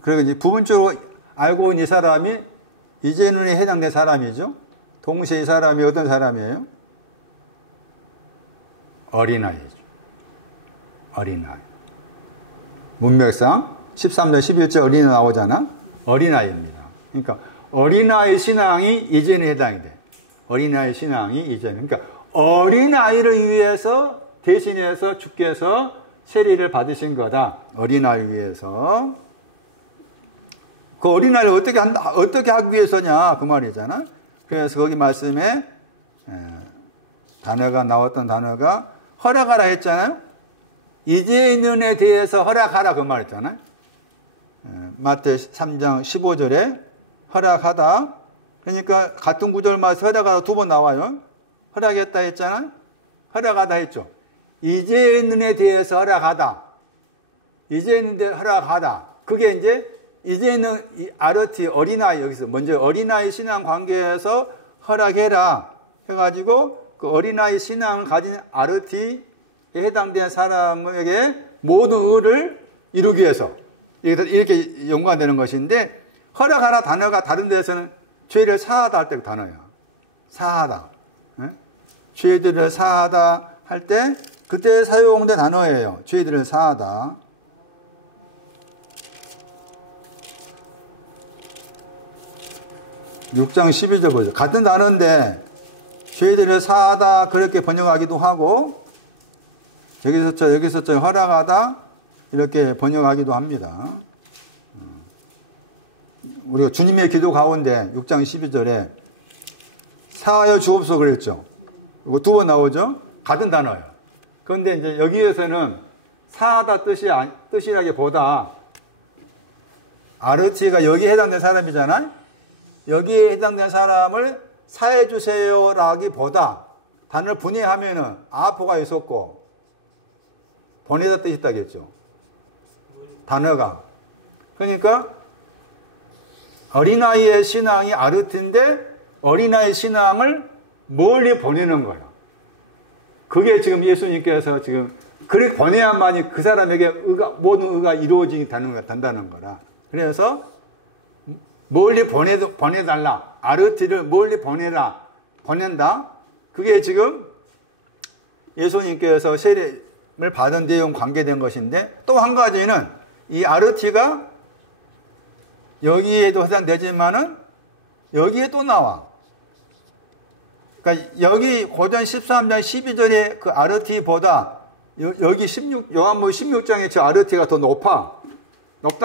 그리고 이제 부분적으로 알고 있는 이 사람이 이제는에 해당된 사람이죠. 동시에 이 사람이 어떤 사람이에요? 어린아이죠. 어린아이. 문맥상 13절 11절 어린아이 나오잖아. 어린아이입니다. 그러니까 어린아이 신앙이 이전에 해당이 돼. 어린아이 신앙이 이전. 그러니까 어린아이를 위해서 대신해서 주께서 세리를 받으신 거다. 어린아이를 위해서. 그 어린아이를 어떻게 하기 위해서냐 그 말이잖아. 그래서 거기 말씀에 단어가 나왔던 단어가 허락하라 했잖아요. 이제 있는 에 대해서 허락하라 그 말했잖아요. 마태 3장 15절에 허락하다. 그러니까 같은 구절 말씀 허락하다 두 번 나와요. 허락했다 했잖아요. 허락하다 했죠. 이제 있는 에 대해서 허락하다. 이제 있는데 허락하다. 그게 이제 있는 아르티 어린아이 여기서 먼저 어린아이 신앙 관계에서 허락해라 해가지고 그 어린아이 신앙을 가진 아르티에 해당된 사람에게 모든 의를 이루기 위해서 이렇게 연관되는 것인데 허락하라 단어가 다른 데서는 죄를 사하다 할 때 그 단어예요. 사하다. 죄들을 사하다 할 때 그때 사용된 단어예요. 죄들을 사하다. (6장 12절) 보죠. 같은 단어인데 죄들을 사하다 그렇게 번역하기도 하고 여기서 저 허락하다 이렇게 번역하기도 합니다. 우리가 주님의 기도 가운데 6장 12절에 사하여 주옵소서 그랬죠. 이거 두 번 나오죠. 같은 단어예요. 그런데 이제 여기에서는 사하다 뜻이라기보다 아르티가 여기에 해당된 사람이잖아요. 여기에 해당된 사람을 사해 주세요라기보다 단어를 분해하면은 아포가 있었고 보내다 뜻이 있다겠죠. 단어가. 그러니까 어린아이의 신앙이 아르티인데 어린아이 신앙을 멀리 보내는 거예요. 그게 지금 예수님께서 지금 그렇게 보내야만이 그 사람에게 모든 의가 이루어지게 된다는 거라. 그래서 멀리 보내달라. 아르티를 멀리 보낸다. 그게 지금 예수님께서 세례를 받은 내용 관계된 것인데 또 한 가지는 이 아르티가 여기에도 해당되지만은 여기에 또 나와. 그러니까 여기 고전 13장 12절의 그 아르티보다 여기 요한복음 16장의 저 아르티가 더 높다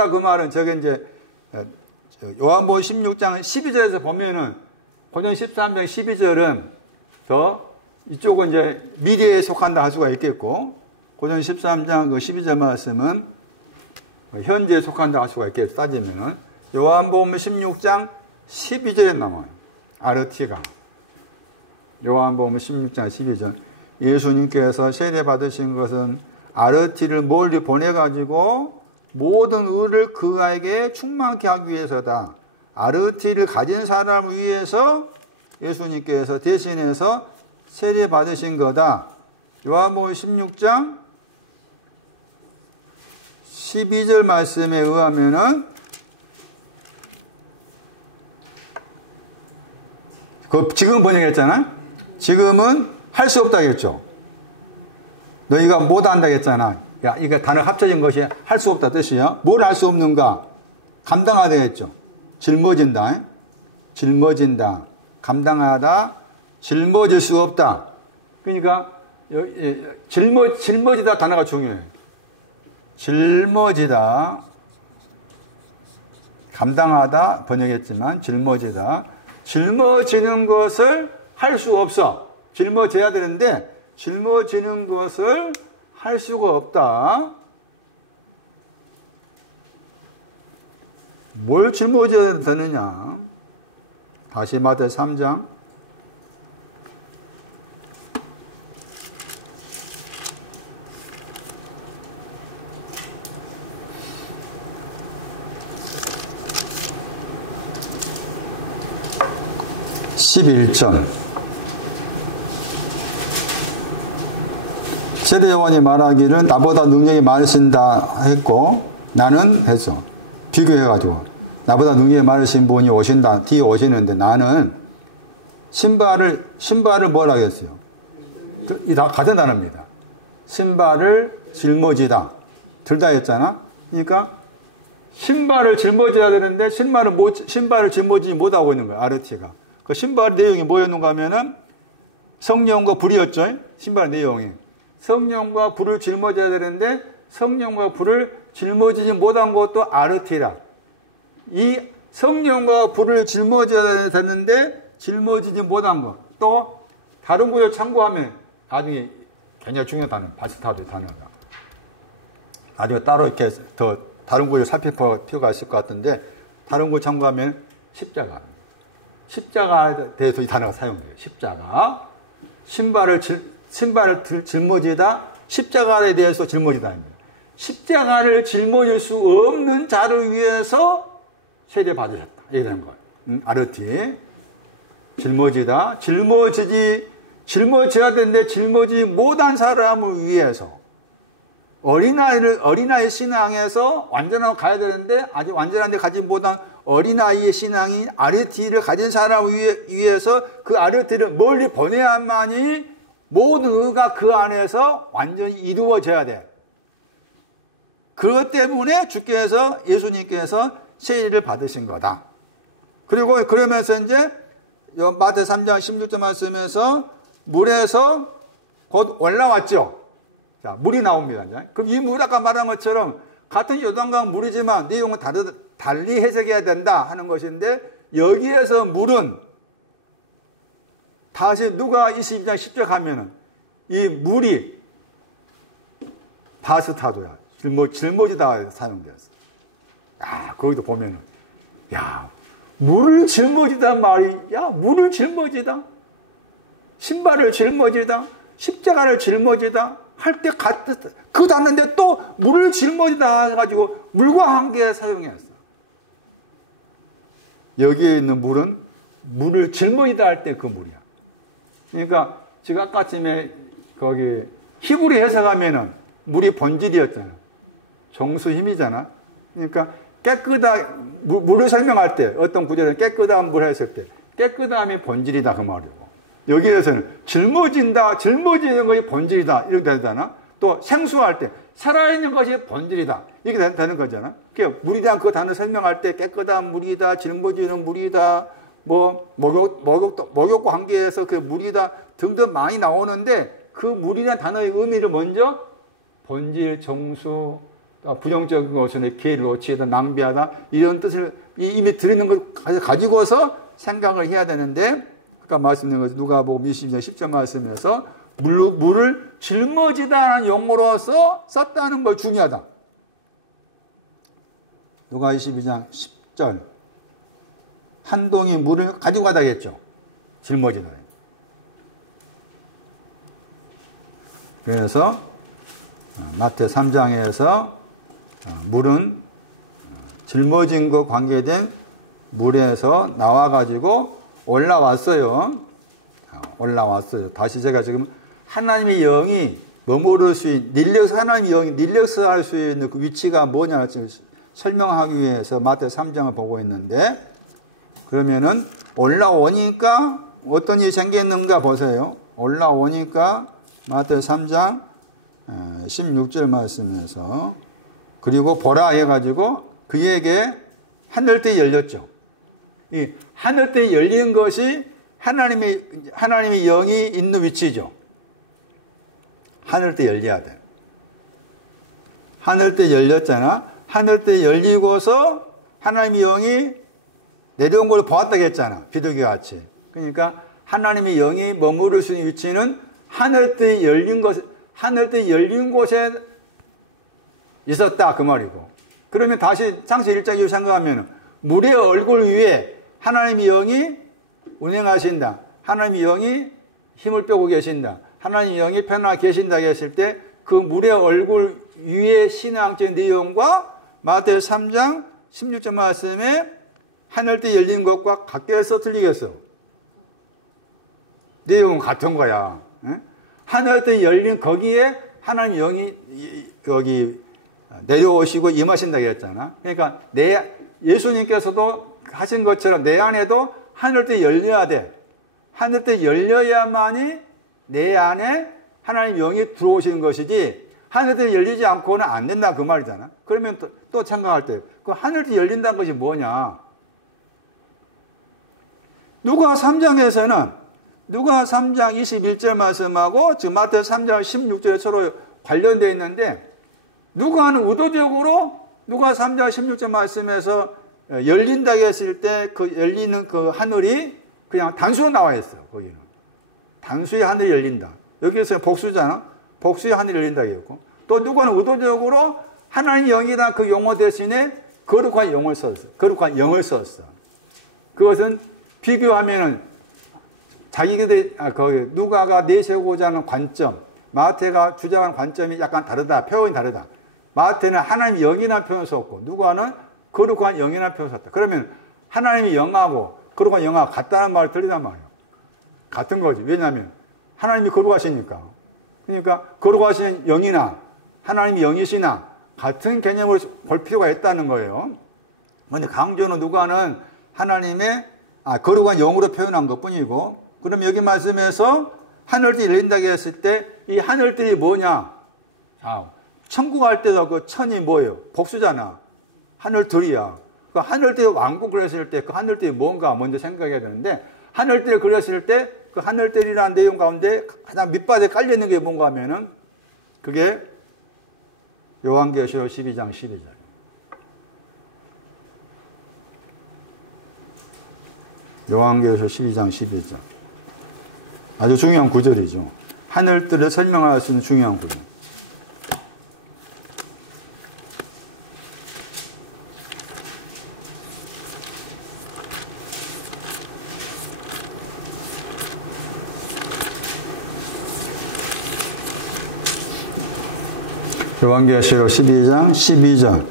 그 말은 저게 이제 요한복음 16장 12절에서 보면은 고전 13장 12절은 더 이쪽은 이제 미래에 속한다 할 수가 있겠고 고전 13장 그 12절 말씀은 현재에 속한다 할 수가 있겠죠. 따지면은 요한복음 16장 12절에 나와요. 아르티가 요한복음 16장 12절 예수님께서 세례 받으신 것은 아르티를 멀리 보내가지고 모든 의를 그에게 충만케 하기 위해서다. 아르티를 가진 사람을 위해서 예수님께서 대신해서 세례 받으신 거다. 요한복음 16장 12절 말씀에 의하면은 지금 번역했잖아. 지금은 할 수 없다겠죠. 너희가 못한다겠잖아. 야, 이거 단어 합쳐진 것이 할 수 없다 뜻이야. 뭘 할 수 없는가? 감당하다 했죠. 짊어진다. 감당하다. 짊어질 수 없다. 그러니까 짊어지다 단어가 중요해. 짊어지다. 감당하다 번역했지만 짊어지다. 짊어지는 것을 할 수 없어. 짊어져야 되는데 짊어지는 것을 할 수가 없다. 뭘 짊어져야 되느냐? 다시 마태 3장 11절 세례 요한이 말하기를 나보다 능력이 많으신다 했고 나는 했어. 비교해가지고 나보다 능력이 많으신 분이 오신다. 뒤에 오시는데 나는 신발을 뭐라 하겠어요? 이 다 같은 단어입니다. 신발을 짊어지다. 들다 했잖아. 그러니까 신발을 짊어져야 되는데 신발을 짊어지지 못하고 있는 거예요. 아르티가. 그 신발 내용이 뭐였는가 하면은 성령과 불이었죠. 신발 내용이. 성령과 불을 짊어져야 되는데 성령과 불을 짊어지지 못한 것도 아르티라. 이 성령과 불을 짊어져야 되는데 짊어지지 못한 것. 또 다른 구절 참고하면 나중에 굉장히 중요한 단어, 바스타도 단어가. 나중에 따로 이렇게 더 다른 구절 살펴볼 필요가 있을 것 같은데 다른 구절 참고하면 십자가. 십자가에 대해서 이 단어가 사용돼요. 십자가. 신발을 짊어지다. 십자가에 대해서 짊어지다. 십자가를 짊어질 수 없는 자를 위해서 세례 받으셨다. 이게 되는 거예요. 아르티. 짊어지다. 짊어져야 되는데 짊어지지 못한 사람을 위해서 어린아이 신앙에서 완전하고 가야 되는데 아직 완전한 데 가지 못한 어린아이의 신앙인 아르티를 가진 사람을 위해서 그 아르티를 멀리 보내야만이 모든 의가 그 안에서 완전히 이루어져야 돼. 그것 때문에 예수님께서 세례를 받으신 거다. 그리고 그러면서 이제 마태 3장 16절 말씀에서 물에서 곧 올라왔죠. 자, 물이 나옵니다. 이제. 그럼 이 물 아까 말한 것처럼 같은 요단강 물이지만 내용은 달리 해석해야 된다 하는 것인데 여기에서 물은 다시 누가 22장 10절 가면은 이 물이 바스타도야. 짊어지다 사용되었어. 야, 거기도 보면은 야, 물을 짊어지다 말이 야, 물을 짊어지다. 신발을 짊어지다. 십자가를 짊어지다. 할 때 그거 닿는데 또 물을 짊어지다 해가지고 물과 함께 사용했어. 여기에 있는 물은 물을 짊어지다 할 때 그 물이야. 그러니까 제가 아까쯤에 거기 히브리 해석하면은 물이 본질이었잖아. 정수 힘이잖아. 그러니까 깨끗하 물을 설명할 때 어떤 구절은 깨끗한 물 했을 때 깨끗함이 본질이다 그 말이고. 여기에서는 짊어지는 것이 본질이다 이렇게 되잖아. 또 생수할 때 살아있는 것이 본질이다 이렇게 되는 거잖아. 그러니까 물에 대한 그 단어 설명할 때 깨끗한 물이다, 짊어지는 물이다, 뭐 목욕과 관계에서 그 물이다 등등 많이 나오는데 그 물이라는 단어의 의미를 먼저 본질, 정수, 부정적인 것은 기회를 놓치다, 낭비하다 이런 뜻을 이미 들리는 걸 가지고서 생각을 해야 되는데 아까 말씀드린 것처럼 누가복음 22장 10절 말씀에서 물을 짊어지다라는 용어로서 썼다는 걸 중요하다. 누가 22장 10절 한 동이 물을 가지고 가다 했죠. 짊어지다. 그래서 마태 3장에서 물은 짊어진 것 관계된 물에서 나와가지고 올라왔어요. 다시 제가 지금 하나님의 영이 머무를 수 있는, 하나님의 영이 릴렉스할 수 있는 그 위치가 뭐냐 지금 설명하기 위해서 마태 3장을 보고 있는데, 그러면은 올라오니까 어떤 일이 생겼는가 보세요. 올라오니까 마태 3장 16절 말씀에서 그리고 보라 해가지고 그에게 하늘뜰이 열렸죠. 이 하늘뜰이 열린 것이 하나님의 영이 있는 위치죠. 하늘뜰이 열려야 돼. 하늘뜰이 열렸잖아. 하늘뜰이 열리고서 하나님의 영이 내려온 걸 보았다고 했잖아. 비둘기와 같이. 그러니까 하나님의 영이 머무를 수 있는 위치는 하늘뜰이 열린 곳에 있었다 그 말이고. 그러면 다시 창세기 1장 생각하면 물의 얼굴 위에 하나님의 영이 운행하신다. 하나님의 영이 힘을 빼고 계신다. 하나님의 영이 편하게 계신다 했을 때 그 물의 얼굴 위의 신앙적인 내용과 마태 3장 16절 말씀에 하늘뜰이 열린 것과 같게서 틀리겠어. 내용은 같은 거야. 하늘뜰이 열린 거기에 하나님 영이 여기 내려오시고 임하신다고 했잖아. 그러니까 예수님께서도 하신 것처럼 내 안에도 하늘뜰이 열려야 돼. 하늘뜰이 열려야만이 내 안에 하나님 영이 들어오시는 것이지, 하늘들이 열리지 않고는 안 된다 그 말이잖아. 그러면 또 생각할 때 그 하늘들이 열린다는 것이 뭐냐? 누가 3장에서는 누가 3장 21절 말씀하고 지금 마태오 3장 16절에 서로 관련되어 있는데 누가는 의도적으로 누가 3장 16절 말씀에서 열린다고 했을 때 그 열리는 그 하늘이 그냥 단수로 나와 있어요. 거기는 단수의 하늘이 열린다. 여기에서 복수잖아. 복수의 하늘이 열린다고 했고 또 누가는 의도적으로 하나님의 영이다 그 용어 대신에 거룩한 영을 썼어. 거룩한 영을 썼어. 그것은 비교하면은 자기들이 누가가 내세우고자 하는 관점, 마태가 주장하는 관점이 약간 다르다. 표현이 다르다. 마태는 하나님의 영이라는 표현을 썼고 누가는 거룩한 영이라는 표현을 썼다. 그러면 하나님의 영하고 거룩한 영하고 같다는 말이 틀리단 말이에요. 같은 거지. 왜냐하면 하나님이 거룩하시니까. 그러니까 거룩하신 영이나 하나님의 영이시나 같은 개념으로 볼 필요가 있다는 거예요. 그런데 강조는 누가는 하나님의 거룩한 영으로 표현한 것뿐이고 그럼 여기 말씀에서 하늘들이 열린다고 했을 때 이 하늘들이 뭐냐? 자, 천국 갈 때도 그 천이 뭐예요? 복수잖아. 하늘들이야. 그 하늘들이 왕국을 했을 때 그 하늘들이 뭔가 먼저 생각해야 되는데 하늘들을 그렸을 때 그 하늘들이라는 내용 가운데 가장 밑바닥에 깔려있는 게 뭔가 하면은 그게 요한계시록 12장 12절. 요한계시록 12장 12절. 아주 중요한 구절이죠. 하늘들을 설명할 수 있는 중요한 구절. 요한계시록 12장 12절.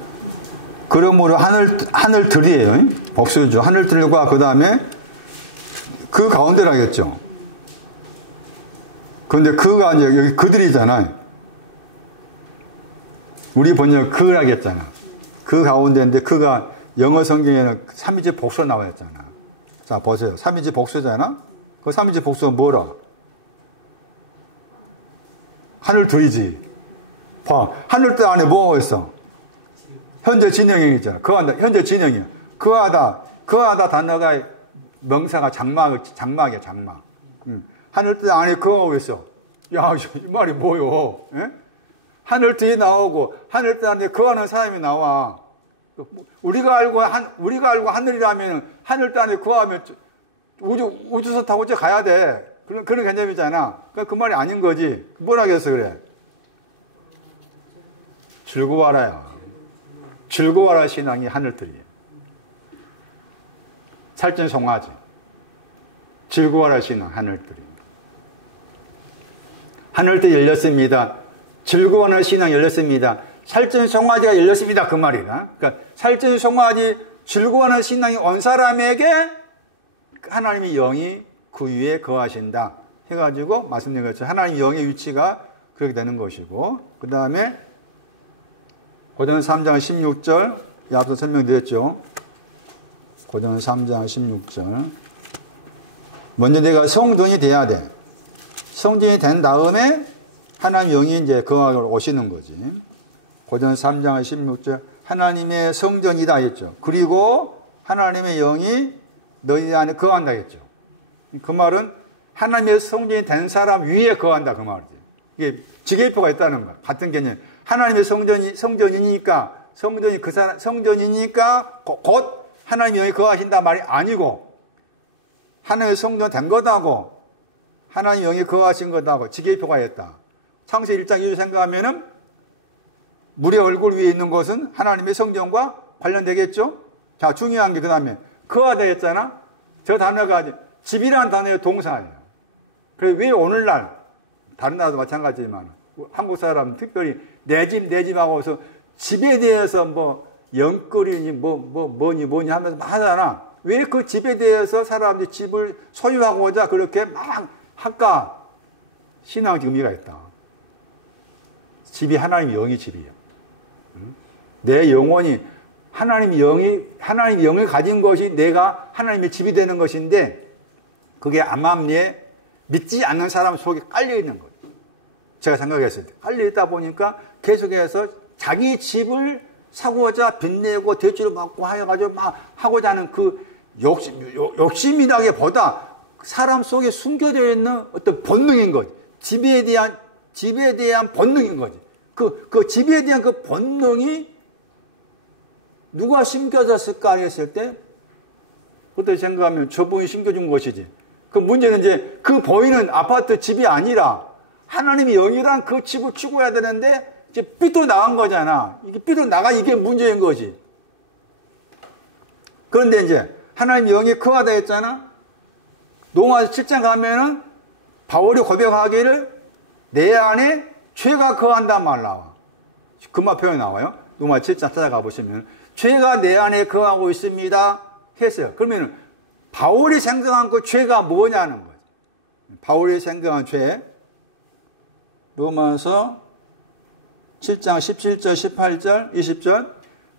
그러므로 하늘들이에요. 복수죠. 하늘들과 그 다음에 그 가운데라겠죠. 그런데 그가 이제 여기 그들이잖아요. 우리 번역 그라겠잖아. 그 가운데인데 그가 영어 성경에는 삼위지 복수로 나와 있잖아. 자 보세요. 삼위지 복수잖아. 그 삼위지 복수가 뭐라? 하늘들이지. 봐. 하늘들 안에 뭐가 있어? 현재 진영이 있잖아. 그하다, 현재 진영이야. 그하다 단어가 명사가 장막이야, 장막. 하늘들 안에 그하고 있어. 야, 이 말이 뭐요? 예? 하늘들이 나오고, 하늘들 안에 그하는 사람이 나와. 우리가 알고 하늘이라면, 하늘들 안에 그하면 우주선 타고 가야 돼. 그런 개념이잖아. 그 말이 아닌 거지. 뭐라겠어, 그래? 즐거워라야. 즐거워라 신앙이 하늘들이에요. 살찐 송아지. 즐거워라 신앙 하늘들이. 하늘들이 열렸습니다. 즐거워하는 신앙 열렸습니다. 살찐 송아지가 열렸습니다. 그 말이다. 그러니까 살찐 송아지 즐거워하는 신앙이 온 사람에게 하나님의 영이 그 위에 거하신다. 해가지고 말씀드린 것처럼 하나님의 영의 위치가 그렇게 되는 것이고 그 다음에 고린도서 3장 16절 앞서 설명드렸죠. 고린도서 3장 16절 먼저 내가 성전이 돼야 돼. 성전이 된 다음에 하나님 영이 이제 거하러 오시는 거지. 고린도서 3장 16절 하나님의 성전이다 했죠. 그리고 하나님의 영이 너희 안에 거한다 했죠. 그 말은 하나님의 성전이 된 사람 위에 거한다 그 말이지. 이게 지계표가 있다는 거야. 같은 개념. 하나님의 성전이니까 곧 하나님의 영이 거하신다 말이 아니고 하나님의 성전 된 거다고 하나님의 영이 거하신 거다고 지계표가 있다. 창세기 1장 2절 생각하면은 물의 얼굴 위에 있는 것은 하나님의 성전과 관련되겠죠. 자 중요한 게 그 다음에 거하다 했잖아. 저 단어가 집이라는 단어의 동사예요. 그래서 왜 오늘날 다른 나라도 마찬가지지만 한국 사람 특별히 내 집 하고서 집에 대해서 뭐 영끌이니 뭐니 하면서 막 하잖아. 왜 그 집에 대해서 사람들이 집을 소유하고자 그렇게 막 할까? 신앙의 의미가 있다. 집이 하나님의 영이 집이에요. 내 영혼이 하나님의 영을 가진 것이 내가 하나님의 집이 되는 것인데 그게 암암리에 믿지 않는 사람 속에 깔려 있는 거예요. 제가 생각했을 때. 빨리 있다 보니까 계속해서 자기 집을 사고자 빚내고 대출을 받고 하여가지고 막 하고자 하는 그 욕심이라기보다 사람 속에 숨겨져 있는 어떤 본능인 거지. 집에 대한 본능인 거지. 그 집에 대한 그 본능이 누가 심겨졌을까 했을 때, 그때 생각하면 저분이 심겨준 것이지. 그 문제는 이제 그 보이는 아파트 집이 아니라 하나님의 영이란 그 집을 추구해야 되는데 이제 삐뚤 나간 거잖아. 이게 삐뚤 나가 이게 문제인 거지. 그런데 이제 하나님의 영이 거하다 했잖아. 로마서 7장 가면은 바울이 고백하기를 내 안에 죄가 거한단 말 나와. 그만 표현 나와요. 로마서 7장 찾아가 보시면 죄가 내 안에 거하고 있습니다 했어요. 그러면 바울이 생각한 그 죄가 뭐냐는 거죠. 바울이 생각한 죄. 로마서 7장 17절, 18절, 20절.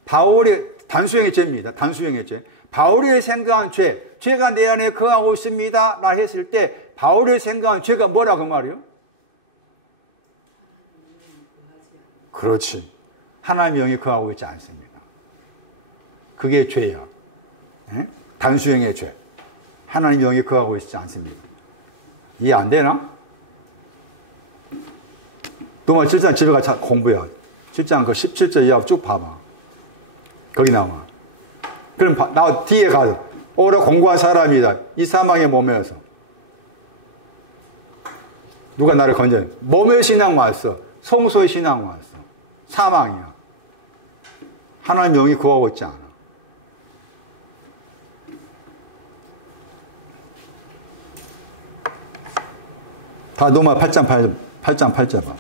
바울이 단수형의 죄입니다. 단수형의 죄. 바울이 생각한 죄. 죄가 내 안에 거하고 있습니다 라 했을 때 바울이 생각한 죄가 뭐라 그 말이요? 그렇지. 하나님의 영이 거하고 있지 않습니다. 그게 죄야. 에? 단수형의 죄. 하나님의 영이 거하고 있지 않습니다. 이해 안 되나? 로마 7장 집에 가서 공부해. 7장 그 17절 이하고 쭉 봐봐. 거기 나와. 그럼 나 뒤에 가서 오래 공부한 사람이다. 이 사망의 몸에서. 누가 나를 건져? 몸의 신앙 왔어. 성소의 신앙 왔어. 사망이야. 하나님 영이 구하고 있지 않아. 다 로마 8장 8절 봐.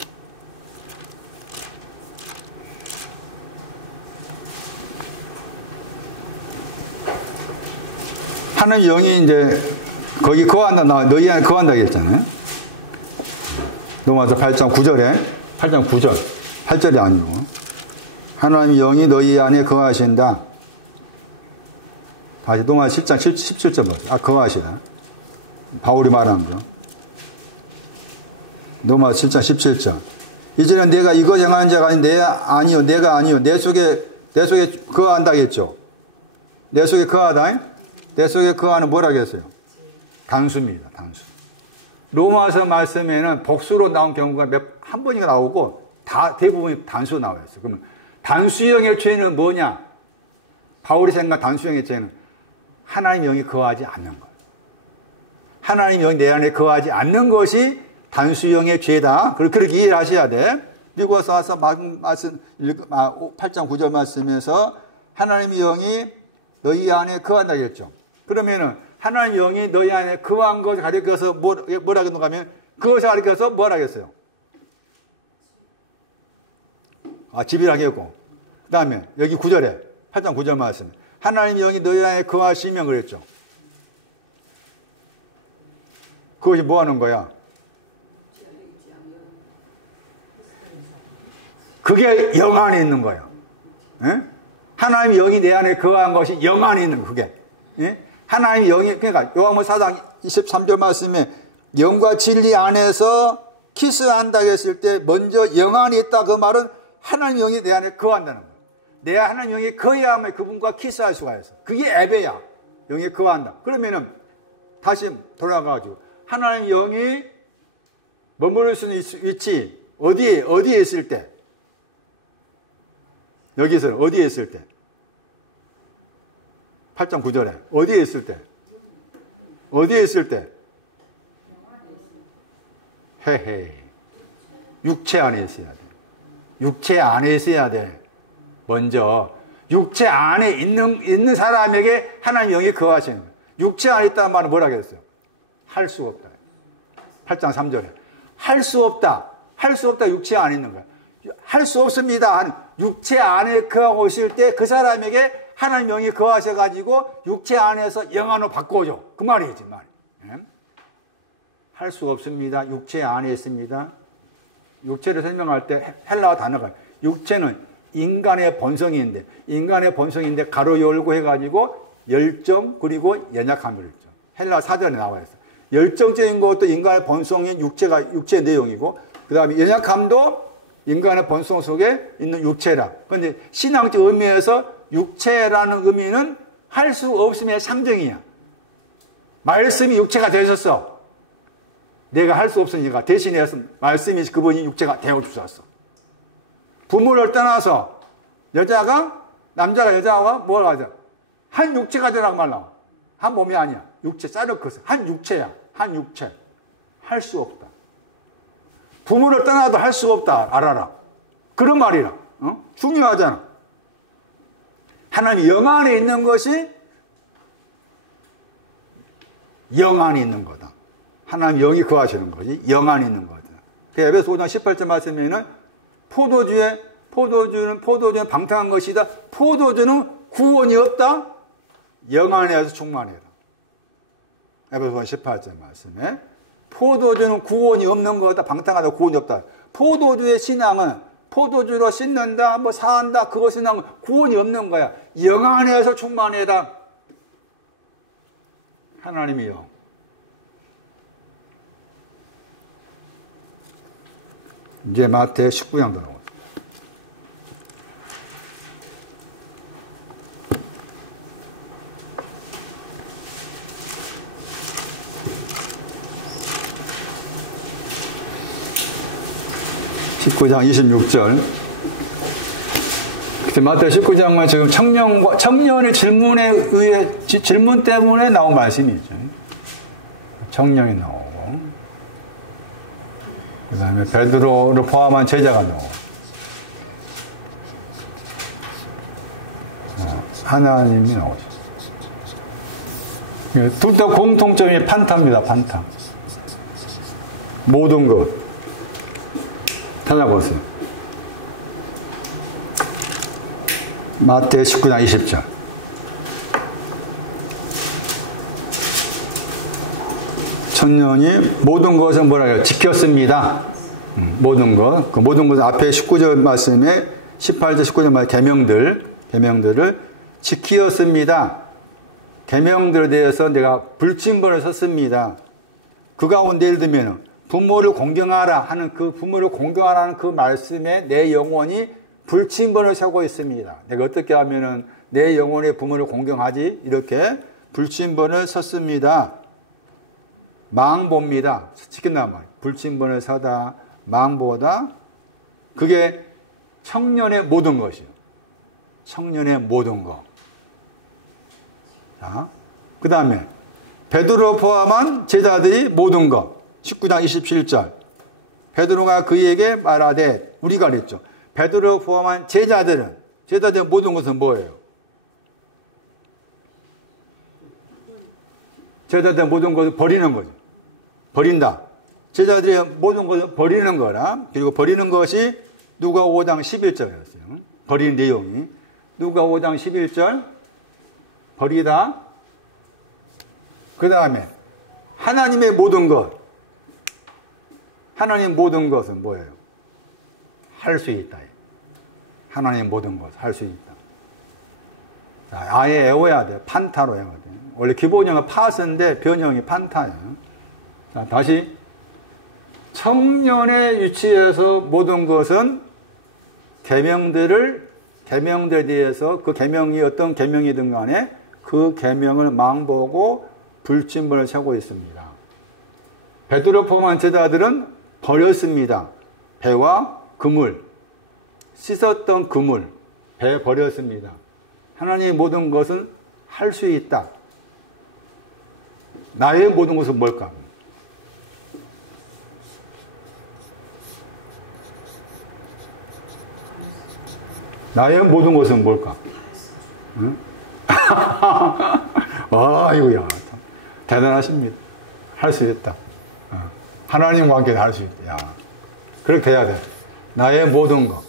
하나님 영이 이제 거기 거한다, 너희 안에 거한다고 했잖아요. 로마서 8장 9절에 8장 9절 8절이 아니고 하나님 영이 너희 안에 거하신다. 다시 로마서 10장 17절 보세요. 아, 거하시다. 바울이 말한 거. 로마서 7장 17절. 이제는 내가 이거 정하는 자가 아니요 내가 아니요 내 속에 거한다고 했죠. 내 속에 거하다. 내 속에 거하는 뭐라고 했어요? 단수입니다. 단수. 로마서 말씀에는 복수로 나온 경우가 한 번이가 나오고 대부분이 단수로 나와 있어요. 그러면 단수형의 죄는 뭐냐? 바울이 생각한 단수형의 죄는 하나님 영이 거하지 않는 거예요. 하나님 영이 내 안에 거하지 않는 것이 단수형의 죄다. 그렇게 이해를 하셔야 돼. 미국에서 와서 말씀 8장 9절 말씀에서 하나님의 영이 너희 안에 거한다고 했죠. 그러면은 하나님 영이 너희 안에 거한 것을 가리켜서 뭐라 했는가 하면 그것을 가리켜서 뭐라 했어요? 집이라 했고 그 다음에 여기 9절에 8장 9절 말씀 하나님 영이 너희 안에 거하시면 그랬죠. 그것이 뭐 하는 거야? 그게 영 안에 있는 거예요. 에? 하나님 영이 내 안에 거한 것이 영 안에 있는 거 그게. 에? 하나님 영이 그러니까 요한복음 4장 23절 말씀에 영과 진리 안에서 키스한다 했을 때 먼저 영 안에 있다 그 말은 하나님 영이 내 안에 거한다는 거예요. 내 하나님 영이 거해야만 그분과 키스할 수가 있어. 그게 예배야. 영이 거한다. 그러면은 다시 돌아가가지고 하나님 영이 머무를 수 있는 위치 어디에 있을 때? 여기서는 어디에 있을 때? 8장 9절에 어디에 있을 때? 어디에 있을 때? 헤헤 육체 안에 있어야 돼. 육체 안에 있어야 돼. 먼저 육체 안에 있는 사람에게 하나님 영이 거하시는 거예요. 육체 안에 있다는 말은 뭐라고 했어요? 할 수 없다. 8장 3절에 할 수 없다. 할 수 없다. 육체 안에 있는 거야. 할 수 없습니다. 육체 안에 거하고 있을 때 그 사람에게 하나님 영이 거하셔가지고 육체 안에서 영 안으로 바꿔줘. 그 말이지 말. 할 수 없습니다. 육체 안에 있습니다. 육체를 설명할 때 헬라어 단어가 육체는 인간의 본성인데 가로 열고 해가지고 열정 그리고 연약함을 했죠. 헬라어 사전에 나와 있어. 열정적인 것도 인간의 본성인 육체의 내용이고 그 다음에 연약함도 인간의 본성 속에 있는 육체라. 그런데 신앙적 의미에서 육체라는 의미는 할 수 없음의 상징이야. 말씀이 육체가 되셨어. 내가 할 수 없으니까 대신해서 말씀이 그분이 육체가 되어주셨어. 부모를 떠나서 남자가 여자가 뭐라 하죠? 한 육체가 되라고 말라. 한 몸이 아니야. 육체, 사르크스. 한 육체야. 한 육체. 할 수 없다. 부모를 떠나도 할 수 없다. 알아라. 그런 말이라. 중요하잖아. 하나님 영 안에 있는 것이 영 안에 있는 거다. 하나님 영이 거하시는 것이 영 안에 있는 거다. 에베소 5장 18절 말씀에는 포도주는 방탕한 것이다. 포도주는 구원이 없다. 영 안에서 충만해라. 에베소 18절 말씀에 포도주는 구원이 없는 거다. 방탕하다. 구원이 없다. 포도주의 신앙은 포도주로 씻는다, 사한다, 그거 신앙은 구원이 없는 거야. 영 안에서 충만해라. 하나님이 영. 이제 마태 19장 들어오고. (19장 26절) 마태 19장은 지금 청년의 질문 때문에 나온 말씀이죠. 청년이 나오고, 그 다음에 베드로를 포함한 제자가 나오고, 하나님이 나오죠. 둘 다 공통점이 판타입니다. 판타. 모든 것 찾아보세요. 마태 19장 20절. 청년이 모든 것을 뭐라 해요? 지켰습니다. 모든 것. 그 모든 것은 앞에 19절 말씀에 18절 19절 말 계명들을 지키었습니다. 계명들에 대해서 내가 불침번을 섰습니다. 그 가운데 예를 들면 부모를 공경하라 하는 부모를 공경하라는 그 말씀에 내 영혼이 불침번을 세고 있습니다. 내가 어떻게 하면은 내 영혼의 부모를 공경하지? 이렇게 불침번을 섰습니다. 망보입니다. 지킨단 말이에요. 불침번을 서다, 망보다. 그게 청년의 모든 것이에요. 청년의 모든 것. 자, 그 다음에 베드로 포함한 제자들이 모든 것. 19장 27절. 베드로가 그에게 말하되, 우리가 그랬죠. 베드로 포함한 제자들의 모든 것은 뭐예요? 제자들의 모든 것을 버리는 거죠. 버린다. 제자들의 모든 것을 버리는 거라. 그리고 버리는 것이 누가 5장 11절이었어요. 버리는 내용이. 누가 5장 11절. 버리다. 그 다음에 하나님의 모든 것. 하나님 모든 것은 뭐예요? 할 수 있다. 하나님 모든 것 할 수 있다. 자, 아예 외워야 돼. 판타로 외워야 돼. 원래 기본형은 파스인데 변형이 판타예요. 자, 다시 청년의 위치에서 모든 것은 계명들에 대해서 그 계명이 어떤 계명이든 간에 그 계명을 망보고 불침번을 세고 있습니다. 베드로 포함한 제자들은 버렸습니다. 배와 그물, 씻었던 그물, 배 버렸습니다. 하나님의 모든 것은 할 수 있다. 나의 모든 것은 뭘까? 나의 모든 것은 뭘까? 응? 아이고야, 대단하십니다. 할 수 있다. 하나님과 함께 할 수 있다. 야, 그렇게 돼야 돼. 나의 모든 것.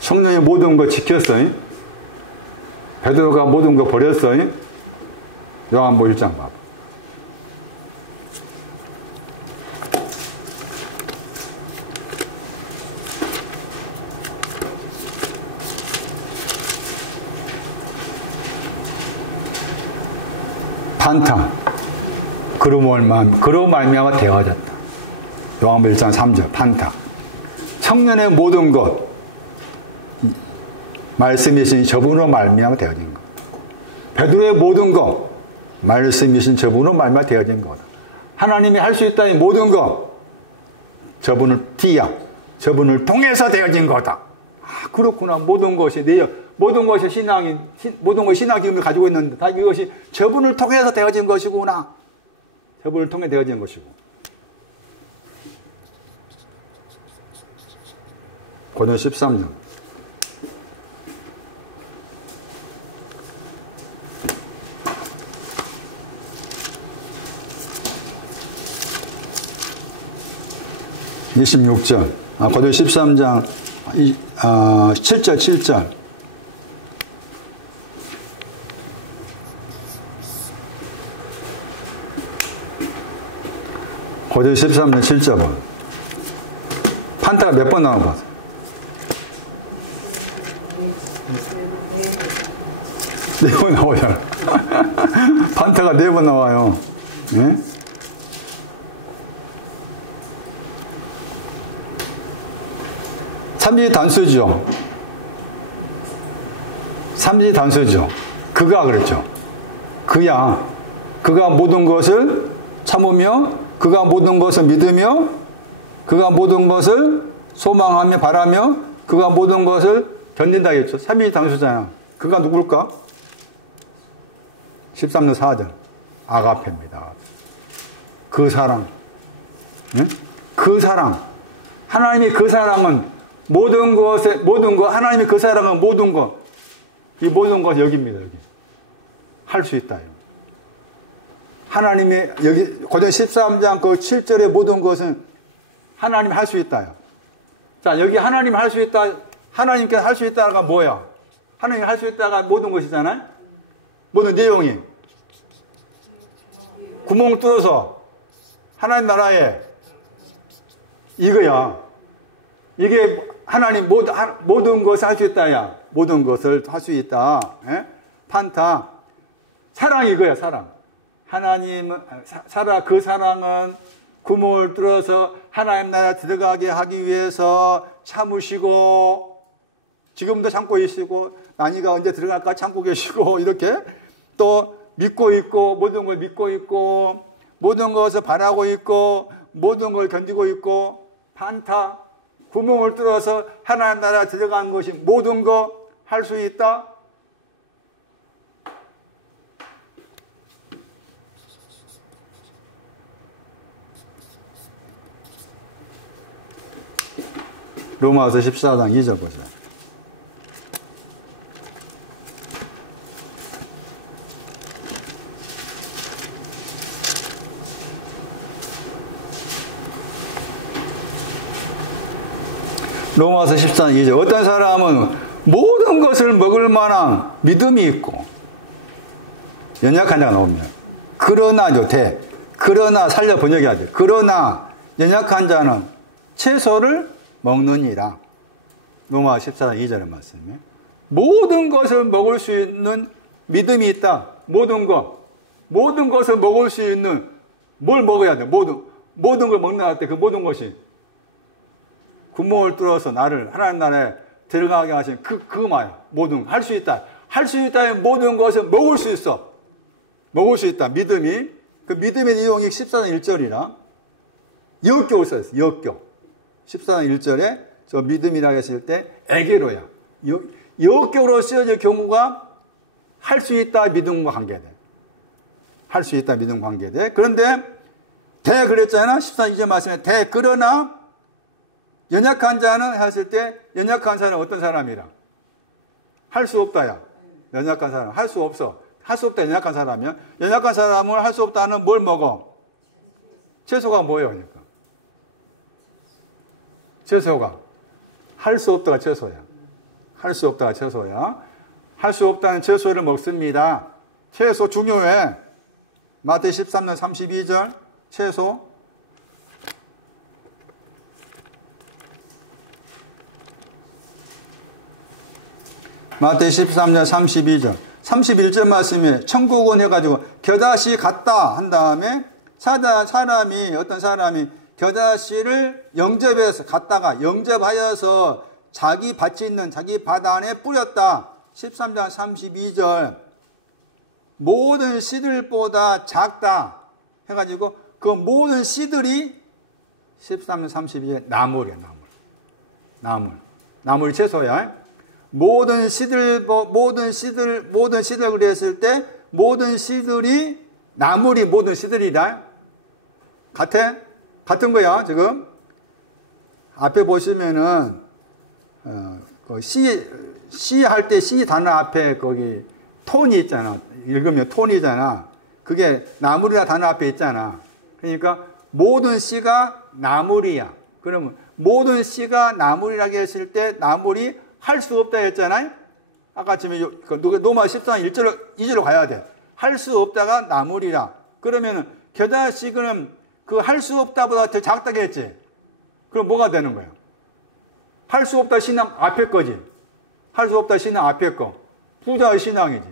성령이 모든 것 지켰어요. 베드로가 모든 것 버렸어요. 요한복음 1장 봐봐. 판타. 그로 말미암아 되어졌다. 요한복음 1장 3절 판타. 청년의 모든 것 말씀이신 저분으로 말미암아 되어진 것. 베드로의 모든 것 말씀이신 저분으로 말미암아 되어진 것. 하나님이 할 수 있다는 모든 것 저분을 저분을 통해서 되어진 거다. 아, 그렇구나. 모든 것이 신앙 기운을 가지고 있는데 다 이것이 저분을 통해서 되어진 것이구나. 저분을 통해 되어진 것이고. 고린도서 13장. 고린도서 13장 7절. 고린도서 13장 7절. 판타가 몇 번 나와 봤어? 네 번 나오잖아. 판타가 4번 나와요. 네? 삼지단수죠. 그가 그랬죠. 그가 모든 것을 참으며, 그가 모든 것을 믿으며, 그가 모든 것을 소망하며 바라며, 그가 모든 것을 견딘다 했죠. 삼지단수잖아. 그가 누굴까? 13절 4절. 아가페입니다. 그 사랑. 네? 그 사랑. 하나님이 그 사랑은 하나님이 그 사랑은 모든 것. 이 모든 것 여기입니다, 여기. 할 수 있다. 하나님이, 여기, 고린도서 13장 그 7절의 모든 것은 하나님이 할 수 있다. 자, 여기 하나님이 할 수 있다. 하나님께서 할 수 있다가 뭐야? 하나님이 할 수 있다가 모든 것이잖아요? 모든 내용이. 구멍을 뚫어서 하나님 나라에 이거야. 이게 하나님 모든 것을 할 수 있다야. 모든 것을 할 수 있다. 예? 판타. 사랑이 이거야, 사랑. 하나님은, 그 사랑은 구멍을 뚫어서 하나님 나라 들어가게 하기 위해서 참으시고, 지금도 참고 계시고, 나니가 언제 들어갈까 참고 계시고, 이렇게 또 믿고 있고, 모든 걸 믿고 있고, 모든 것을 바라고 있고, 모든 걸 견디고 있고, 판타. 구멍을 뚫어서 하나님 나라 들어간 것이 모든 거 할 수 있다. 로마서 14장 2절 보세요. 로마서 14장 2절. 어떤 사람은 모든 것을 먹을 만한 믿음이 있고, 연약한 자가 나옵니다. 그러나 살려 번역해야죠. 그러나 연약한 자는 채소를 먹느니라. 로마서 14장 2절의 말씀이에요. 모든 것을 먹을 수 있는 믿음이 있다. 모든 것을 먹을 수 있는, 뭘 먹어야 돼? 모든 걸 먹는 때 그 모든 것이 구멍을 뚫어서 나를 하나님 나라에 들어가게 하신 그 말. 할 수 있다. 할 수 있다면 모든 것을 먹을 수 있어. 먹을 수 있다. 믿음이. 그 믿음의 내용이 14장 1절이라 역격을 써있어요. 역격. 14장 1절에 저 믿음이라고 했을 때 에게로야. 역격으로 쓰여질 경우가 할 수 있다 믿음과 관계돼. 할 수 있다 믿음 관계돼. 그런데 그랬잖아. 14장 2절 말씀에 그러나 연약한 자는 했을 때 연약한 사람은 어떤 사람이라? 할 수 없다야. 연약한 사람. 할 수 없어. 할 수 없다 연약한 사람이면 연약한 사람은 할 수 없다는 뭘 먹어? 채소가 뭐예요? 그러니까. 채소가. 할 수 없다가 채소야. 할 수 없다가 채소야. 할 수 없다는 채소를 먹습니다. 채소 중요해. 마태복음 13장 32절 채소. 마태복음 13장 32절 31절 말씀에 천국은 해가지고 겨다시 갔다 한 다음에 어떤 사람이 겨자씨를 갔다가 영접하여서 자기 밭이 있는 자기 밭 안에 뿌렸다. 13장 32절. 모든 씨들보다 작다. 해가지고 그 모든 씨들이 13장 32절 나물이야, 나물 채소야. 모든 씨들 그랬을 때 모든 씨들이 나물이 모든 씨들이다. 같은 거야, 지금. 앞에 보시면은, 씨 할 때 씨 단어 앞에 거기 톤이 있잖아. 읽으면 톤이잖아. 그게 나물이라 단어 앞에 있잖아. 그러니까 모든 씨가 나물이야. 그러면 모든 씨가 나물이라고 했을 때 나물이 할 수 없다 했잖아요. 아까 지금 로마 14장 2절로 가야 돼. 할 수 없다가 나물이라. 그러면은 겨자씨는 그 할 수 없다보다 더 작다고 했지. 그럼 뭐가 되는 거야? 할 수 없다 신앙 앞에 거지. 할 수 없다 신앙 앞에 거. 부자의 신앙이지.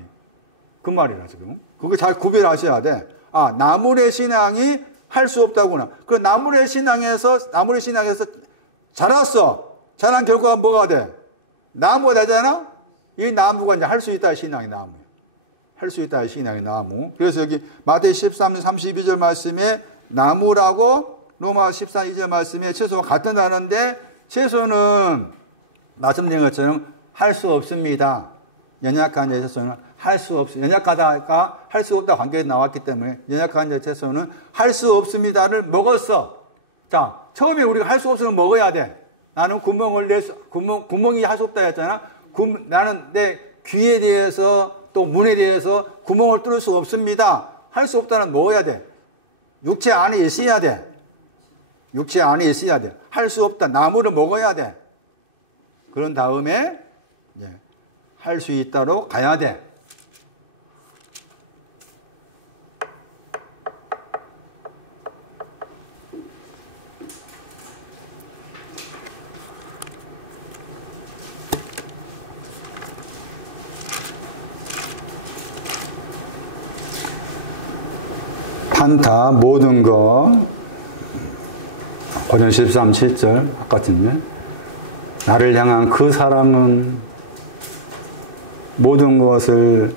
그 말이라 지금. 그거 잘 구별하셔야 돼. 아, 나물의 신앙이 할 수 없다구나. 그 나물의 신앙에서 자랐어. 자란 결과가 뭐가 돼? 나무가 되잖아? 이 나무가 이제 할 수 있다 신앙이 나무야. 할 수 있다 신앙이 나무. 그래서 여기 마태복음 13장 32절 말씀에 나무라고 로마 14장 2절 말씀에 채소가 같은 단어인데 채소는 말씀드린 것처럼 할 수 없습니다. 연약한 채소는 할 수 없습니다. 연약하다가 할 수 없다 관계가 나왔기 때문에 연약한 채소는 할 수 없습니다를 먹었어. 자, 처음에 우리가 할 수 없으면 먹어야 돼. 나는 구멍이 할 수 없다 했잖아. 나는 내 귀에 대해서 또 문에 대해서 구멍을 뚫을 수 없습니다. 할 수 없다는 먹어야 돼. 육체 안에 있어야 돼. 육체 안에 있어야 돼. 할 수 없다. 나무를 먹어야 돼. 그런 다음에 할 수 있다로 가야 돼. 판타 모든 것 고전 13, 7절 아까 같은데 나를 향한 그 사랑은 모든 것을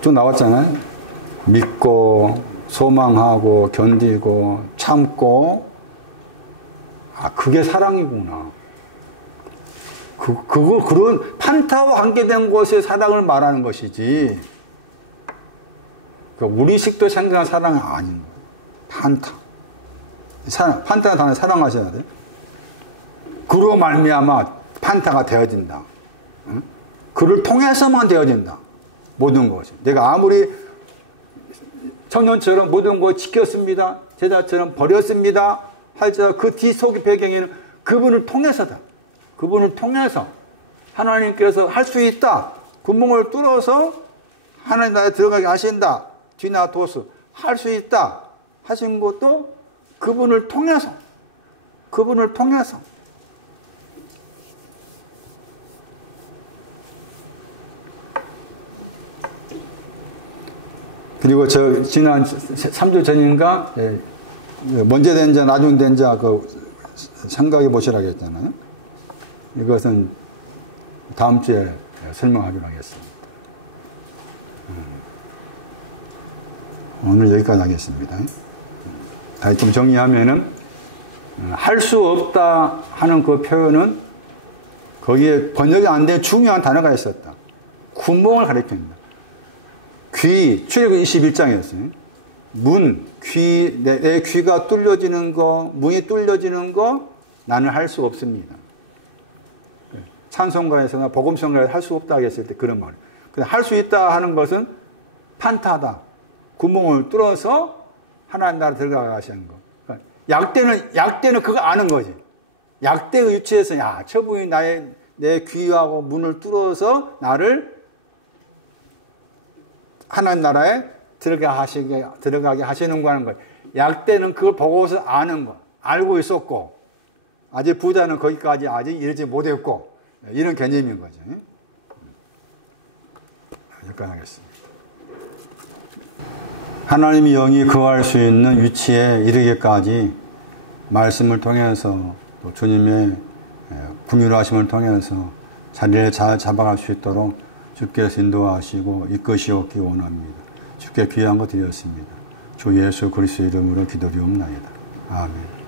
쭉 나왔잖아요. 믿고 소망하고 견디고 참고 그게 사랑이구나. 그런 판타와 관계된 것의 사랑을 말하는 것이지 우리식도 생각한 사랑이 아닌 거예요. 판타가 단어 사랑하셔야 돼. 그로 말미암아 판타가 되어진다. 응? 그를 통해서만 되어진다. 모든 것이. 내가 아무리 청년처럼 모든 걸 지켰습니다. 제자처럼 버렸습니다. 할지라도 그 뒤속의 배경에는 그분을 통해서다. 그분을 통해서 하나님께서 할 수 있다. 구멍을 뚫어서 하나님 나라에 들어가게 하신다. 뒤나 도수 할 수 있다 하신 것도 그분을 통해서 그리고 지난 3주 전인가 먼저 된 자 나중 된 자 생각해 보시라고 했잖아요. 이것은 다음 주에 설명하기로 하겠습니다. 오늘 여기까지 하겠습니다. 다시 좀 정리하면은 할 수 없다 하는 그 표현은 거기에 번역이 안 된 중요한 단어가 있었다. 구멍을 가리킵니다. 귀, 출애굽 21장이었어요. 문, 귀, 내 귀가 뚫려지는 거, 문이 뚫려지는 거 나는 할 수 없습니다. 찬송가에서나 복음성가에서 할 수 없다 했을 때 그런 말이에요. 할 수 있다 하는 것은 판타다. 구멍을 뚫어서 하나님 나라 들어가게 하시는 거. 약대는 그거 아는 거지. 약대의 유치에서 저분이 내 귀하고 문을 뚫어서 나를 하나님 나라에 들어가게 하시는 거 하는 거예요. 약대는 그걸 보고서 아는 거. 알고 있었고 아직 부자는 거기까지 아직 이르지 못했고 이런 개념인 거죠. 여기까지 하겠습니다. 하나님의 영이 거할 수 있는 위치에 이르기까지 말씀을 통해서 또 주님의 긍휼하심을 통해서 자리를 잘 잡아갈 수 있도록 주께서 인도하시고 이끄시옵기 원합니다. 주께 귀한 거 드렸습니다. 주 예수 그리스도 이름으로 기도드리옵나이다. 아멘.